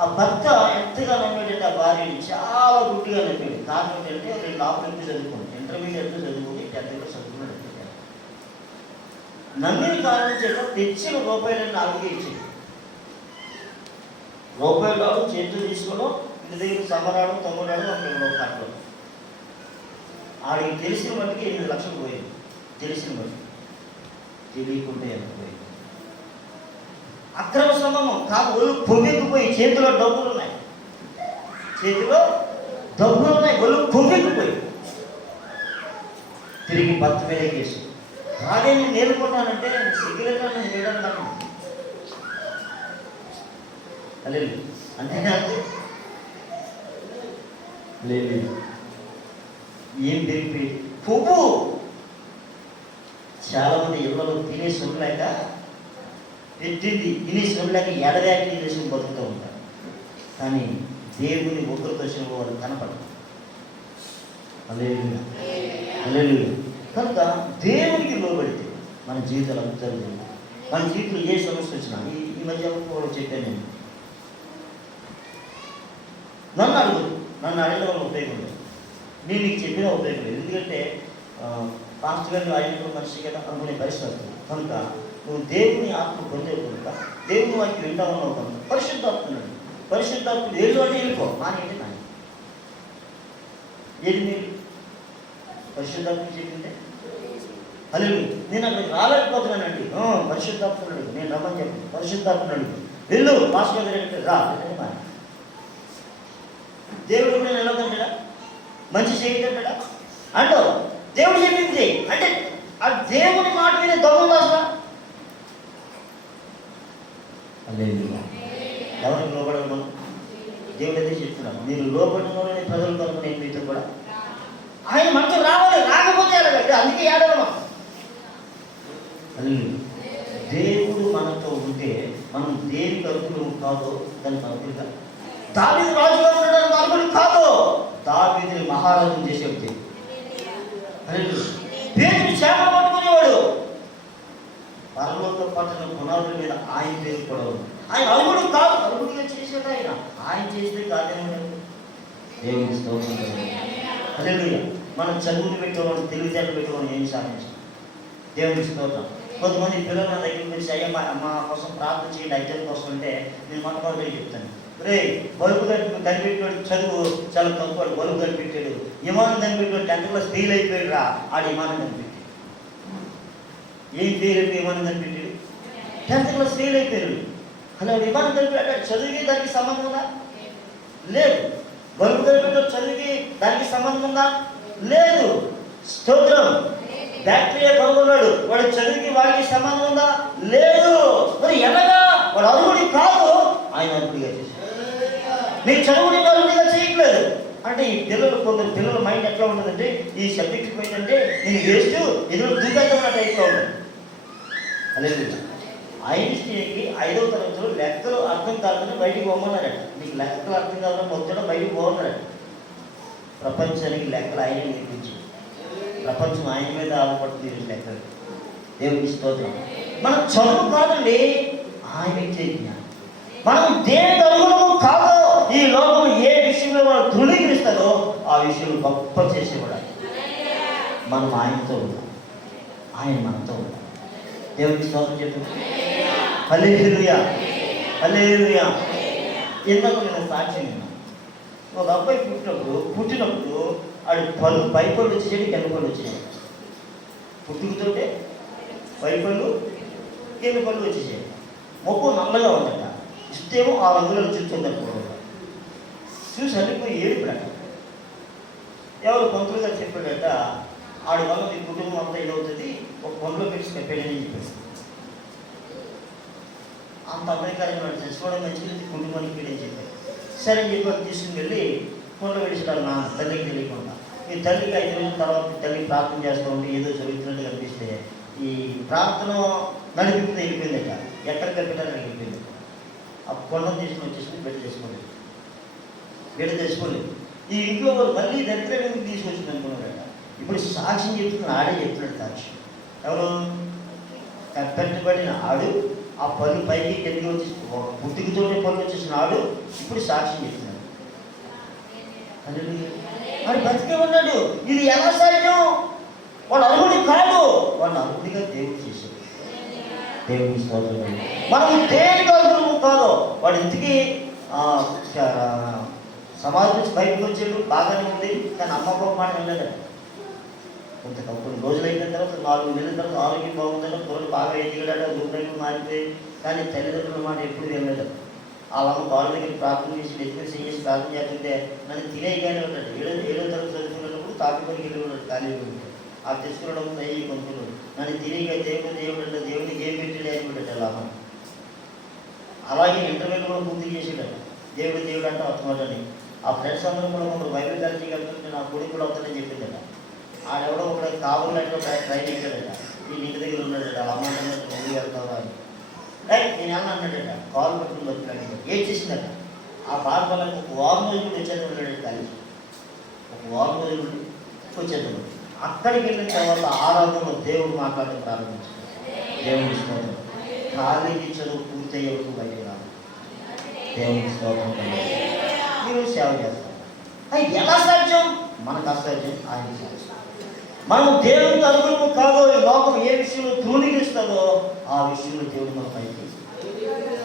ఆ భర్త ఎంతగా నమ్మాడంటే ఆ భార్యని చాలా గుడ్డిగా నమ్మాడు. కారణం ఏంటంటే 2 ఆఫ్లైన్ చదువుకోండి, ఇంటర్మీడియట్లో చదువుకొని 10th చదువుకున్నాడు. నమ్మిన కారణం చేత తెచ్చిన రూపాయలన్నీ ఆవిడకి ఇచ్చింది. రూపాయలు రావడం, చేతులు తీసుకోవడం, ఇంటి దగ్గర సమ్మరాడు తమ్ముడాడు అక్కడ కట్టడం. ఆడికి తెలిసిన బట్టికి 8 లక్షలు పోయింది. తెలిసిన బట్టి, తెలియకుండా ఎంత పోయింది. అక్రమ సంబంధం కాదు, ఒళ్ళు కొవ్వెక్కిపోయి చేతిలో డబ్బులు ఉన్నాయి, ఒళ్ళు కొవ్వెక్కిపోయి తిరిగి భర్త మీద కేసు. అదే నేను నేర్చుకున్నానంటే సిగరెట్ నేను చేయడం లేదు, అంతేనా? లేదు. ఏం తెలిపి కొవ్వు. చాలా మంది ఇళ్లలో తినే సొమ్ములేక పెట్టింది, తినే సొమ్ములేక ఎడవ్యాఖ్యలు చేసుకుని బతుకుతూ ఉంటారు. కానీ దేవుని ఒకరితో వచ్చిన వాళ్ళు కనపడరు. హల్లెలూయా, హల్లెలూయా. కనుక దేవునికి లోబడితే మన జీవితాలు అద్భుతాలు జరుగుతాయి. మన జీవితంలో ఏ సమస్య వచ్చినా, ఈ మధ్య కూడా చెప్పాను నేను, నన్ను అడగదు, నన్ను అడగడం వల్ల ఉపయోగం లేదు, నేను నీకు చెప్పినా ఉపయోగం లేదు. ఎందుకంటే పాస్టర్ గారు ఆయన మనిషి కదా అనుకునే పరిస్థితి కనుక నువ్వు దేవుని ఆత్మ పొందే కనుక దేవుని వాక్యం వింటా ఉన్నావు కనుక పరిశుద్ధాత్ముడు ఏళ్ళు అంటే వెళ్ళిపో మానేది నాని ఏది మీరు పరిశుద్ధాత్మ చెప్పిందే అలా నేను అక్కడికి రాలేకపోతున్నానండి. పరిశుద్ధాత్ముడు నేను రమ్మని చెప్పి పరిశుద్ధాత్ముడు వెళ్ళు పాస్టర్ గారు రా మా దేవుడు కూడా నిలవదంటాడా మంచి చేయగలడా అంటూ దేవుడు చెప్పింది అంటే ఆ దేవుని మాట మీద దొంగ రాసా ఎవరికి లోపడను దేవుడు అదే చెప్తున్నాను. మీరు లోపడిన ప్రజలు కనుక నేను మీతో కూడా ఆయన మనసు రావాలి, రాకపోతే అలాగంటే అందుకే ఏడవమా. దేవుడు మనతో ఉంటే మనం దేనికి అర్హులు కాదో దానికి అర్హులుగా. దావీదు రాజుగా ఉండడానికి అర్హులు కాదు, దావీదుని మహారాజుని చేసే వ్యక్తి. పేరు చేప పట్టుకునేవాడు, పరలోక పట్టణ పునాదుల మీద ఆయన పేరు కూడా ఉంది. ఆయన అర్హుడు కాదు, అర్హుడిగా చేసేది ఆయన చేస్తే కాదేమో. దేవుని స్తోత్రం. హల్లెలూయా. మనం చదువులు పెట్టుకోవడం తెలివితేటలు పెట్టుకోవడం ఏమి సాధించాం. దేవుని స్తోత్రం. కొంతమంది పిల్లలు నా దగ్గరికి వచ్చి అయ్యా మా కోసం ప్రార్థన చేయండి ఐటెం కోసం అంటే నేను మొట్టమొదటి చెప్తాను, రే బలుపు కనిపెట్టాడు చదువు చాలా తక్కువ, బలుపు కనిపెట్టాడు, విమానం కనిపెట్టాడు 10th క్లాస్ ఫెయిల్ అయిపోయాడు రా ఆడు విమానం కనిపెట్టాడు. ఏం ఫెయిల్ అయిపోయి విమానం కనిపెట్టాడు? 10th క్లాస్ ఫెయిల్ అయిపోయాడు. అలా విమానం కనిపెట్టాడు, చదువుకి దానికి సంబంధం ఉందా? లేదు. బలుపు కనిపెట్టాడు, చదువుకి దానికి సంబంధం ఉందా? లేదు. స్తోత్రం. బ్యాక్టీరియా కనుగొన్నాడు, వాడి చదువుకి వాడికి సంబంధం ఉందా? లేదు. మరి ఎలాగా? వాడు అర్హుడి కాదు, ఆయన అర్హుడిగా చేశాడు. మీరు చదువుని అర్హుడిగా చేయట్లేదు అంటే ఈ కొందరు పిల్లల మైండ్ ఎట్లా ఉంటుందంటే ఈ సబ్జెక్ట్ పోయిందంటే నేను వేస్ట్ ఎదురు దూకేస్తున్న టైప్లో ఉండదు. అదే ఐన్స్టీన్కి 5వ తరగతిలో లెక్కలు అర్థం కాదని బయటికి పోమన్నారట. నీకు లెక్కలు అర్థం కాదని మొత్తం బయటికి పోమన్నారట. ప్రపంచానికి లెక్కలు ఆయన నేర్పించి ప్రపంచం ఆయన మీద ఆధారపడుతుంది లెక్కలు. దేవునికి స్తోత్రం. మనం చదువు కాదండి, ఆయన జ్ఞానం. మనం దేని అర్హులము కాదో, ఈ లోకం ఏ విషయంలో మనం ధృవీకరిస్తారో ఆ విషయంలో గొప్ప చేసేవాడు. మనం ఆయనతో ఉన్నాం, ఆయన మనతో ఉన్నాం. దేవునికి స్తోత్రం చెప్పు. హల్లెలూయా, హల్లెలూయా. ఎందుకు నేను సాక్ష్యం విన్నాను. ఒక అబ్బాయి పుట్టినప్పుడు ఆడు పళ్ళు పైపళ్ళు వచ్చేసాడు, కింద పళ్ళు వచ్చేసాడు. పుట్టుకతోటే పైపళ్ళు కింద పళ్ళు వచ్చేసాడు. మొక్కు నల్లగా ఉందట, ఇష్టేమో 6 అంగుళాలు చూస్తుందట. చూసి అల్లిపోయి ఏడిపోయాట. ఎవరు పంతులు గారు చెప్పాడట, ఆడు వల్ల మీ కుటుంబం అంతా ఏదవుతుంది, ఒక పనులో పెట్టి పెట్టాడని చెప్పాడు. అంత అమెరికాలో చేసుకోవడం మంచిది, కుటుంబానికి పెళ్ళని చెప్పాడు. సరే అని చెప్పి తీసుకుని వెళ్ళి ఫోన్లో పెడిస్తాడు నా తల్లికి తెలియకుండా. ఈ తల్లికి 5 రోజుల తర్వాత తల్లి ప్రార్థన చేస్తూ ఉంటే ఏదో జరుగుతున్నట్టు కనిపిస్తే ఈ ప్రార్థన నడిపితే వెళ్ళిపోయిందట. ఎక్కడికి వెళ్ళిపోయినా వెళ్ళిపోయింది. ఆ కొండను తీసుకుని వచ్చేసి బిడ్డ చేసుకోలేదు. ఈ ఇంట్లో వాళ్ళు మళ్ళీ దరిద్రంగా తీసుకొచ్చింది అనుకున్నారట. ఇప్పుడు సాక్ష్యం చెప్తున్నాడు, ఆడే చెప్తున్నాడు సాక్ష్యం. ఎవరు? కప్పెట్టబడిన ఆడు, ఆ పళ్ళు పైకి కిందకి వచ్చి పుట్టుకతోనే పళ్ళు వచ్చేసిన ఆడు ఇప్పుడు సాక్ష్యం చెప్తున్నాడు. వాడు బతికే ఉన్నాడు. ఇది ఎలా సాధ్యం? వాడు అర్హుడు కాదు, వాడు అర్హుడిగా దేవుడు చేశాడు. దేవుడికి స్తోత్రం. మనం దేనికి అర్హుడు కాదు. వాడు ఇంటికి సమాజం నుంచి బయటకు వచ్చాడు, బాగానే ఉంది, కానీ అమ్మ మాట వెళ్ళలేదట. కొన్ని రోజులు అయిన తర్వాత 4 నెలల తర్వాత ఆరోగ్యం బాగుందని త్వరలు బాగా ఎదిగాడ, రూపాయలు మారిపోయి, కానీ తల్లిదండ్రుల మాట ఎప్పుడు వెళ్ళలేదు. వాళ్ళ అమ్మ కాళ్ళ దగ్గర ప్రార్థన చేసి నెత్తిన చేసి ప్రార్థన చేస్తుంటే నన్ను తినేయగానే ఉంటాడు. 7వ తరగతి చదువుతున్నప్పుడు తాపిపనికి వెళ్ళి ఉన్నాడు, ఖాళీ ఉంటే ఆ తెచ్చుకోవడం అయ్యి కొనుక్కున్నాడు. నన్ను తిరిగిగా దేవుడు దేవుడికి ఏం పెట్టాడు అని పెట్టాడు అలా అమ్మ. అలాగే ఇంటర్వ్యూలో కూడా పూర్తి చేసాడట. దేవుడు అంటే అవుతున్నాడని. ఆ ఫ్రెండ్స్ అందరూ కూడా ఒకరు బైబిల్ కాలేజీకి వెళ్తుంటే నా కొడుకు కూడా అవుతాడని చెప్పిందట. ఆడెవడో ఒక కావాలంటే ట్రైన్ ఎక్కాడట. ఈ ఇంటి దగ్గర ఉన్నాడట. అమ్మ ముందు వెళ్తావా అని నేను ఏమన్నా అన్నాడట. కాల్ పట్టుకుని వచ్చాడు. ఏం చేసిందట. ఆ బాధలకు 1 వారం రోజులు వచ్చేద్దాం వెళ్ళాడు కాలేజీ. 1 వారం రోజులు వచ్చేద్దాం. అక్కడికి వెళ్ళిన తర్వాత ఆరాధనలో దేవుడు మాట్లాడడం ప్రారంభించాడు. దేవుని స్తోత్రం. కాలేజీ చదువు పూర్తయ్యే వరకు బయట రాదు. దేవుని స్తోత్రం. మీరు సేవ చేస్తారు. అది ఎలా సాధ్యం? మనకు అసాధ్యం, ఆయన సాధ్యం. మనం దేవునికి అనుగుణము కాదో, ఈ లోకం ఏ విషయంలో తృణీకరిస్తుందో ఆ విషయంలో దేవుడు మన పైకి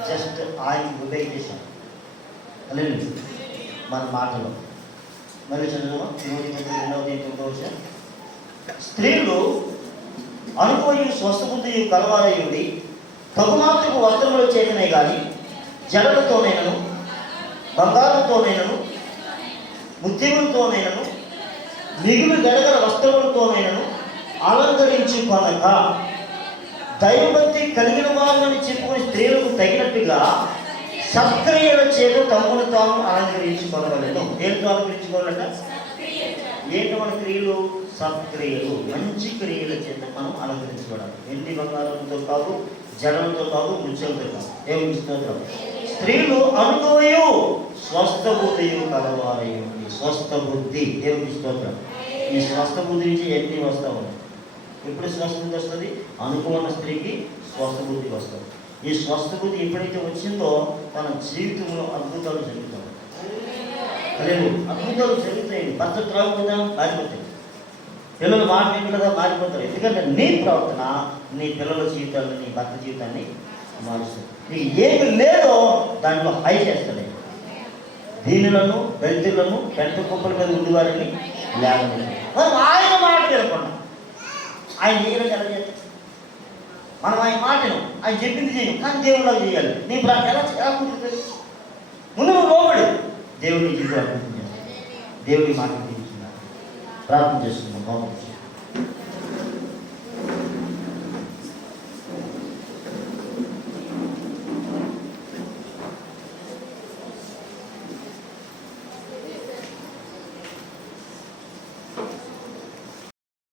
జస్ట్ ఆయన ఉదయం చేశాను అలాగే మన మాటలో. మరి చదువు 2:9 స్త్రీలు అనుకోని స్వస్థబుద్ధి కలవారయుడి తగుమాత్రకు వస్త్రములు చేతనే కానీ జడలతోనైనను బంగారంతోనైనను ముత్యములతోనైనను మిగులు గడగల వస్త్రములతోనైనను అలంకరించుకొనక దైవభక్తి కలిగిన వారిని చెప్పుకుని స్త్రీలకు తగినట్టుగా సత్క్రియల చేత తమను తాము అలంకరించుకోగలను. దేనితో అలంకరించుకోవాలట? ఏంటి మన క్రియలు? సత్క్రియలు, మంచి క్రియల చేత మనం అలంకరించుకోవడం. వెండి బంగారంతో కాదు, జడలతో కాదు, ముత్యాలతో కాదు. దేవుని స్తోత్రం. స్త్రీలు అనుకోయు స్వస్థ బుద్ధి కలవారయ్యండి. స్వస్థ బుద్ధి, దేవుని స్తోత్రం. ఈ స్వస్థ బుద్ధి నుంచి ఎన్ని వస్తూ ఉన్నాయి. ఎప్పుడు స్వస్థ బుద్ధి వస్తుంది? అనుకున్న స్త్రీకి స్వస్థ బుద్ధి వస్తుంది. ఈ స్వస్థ బుద్ధి ఎప్పుడైతే వచ్చిందో తన జీవితంలో అద్భుతాలు జరుగుతాయి. లేదు, అద్భుతాలు జరుగుతాయి. భర్త త్రాగుతుందా? మారిపోతాయి. పిల్లలు మాట వింటుందా? మారిపోతారు. ఎందుకంటే నీ ప్రవర్తన నీ పిల్లల జీవితాన్ని, నీ భర్త జీవితాన్ని మారుస్తుంది. నీకు ఏమి లేదో దాంట్లో హై చేస్తాడు. దీనులను దళితులను పెంట కుప్పల మీద ఉండేవారిని లేకుండా మనం ఆయన మాట వినకుండా ఆయన చేయడం ఎలా చేస్తాం? మనం ఆయన మాటను ఆయన చెప్పింది చేయం, కానీ దేవుళ్ళకి చేయాలి. నీ ఎలా కుదురుతుంది? ముందు నువ్వు లోబడి దేవుడిని జీవితం అర్థం చేస్తాను. దేవుడి మాట తీర్చున్నాను. ప్రార్థన చేస్తున్నాం. బాగుంది.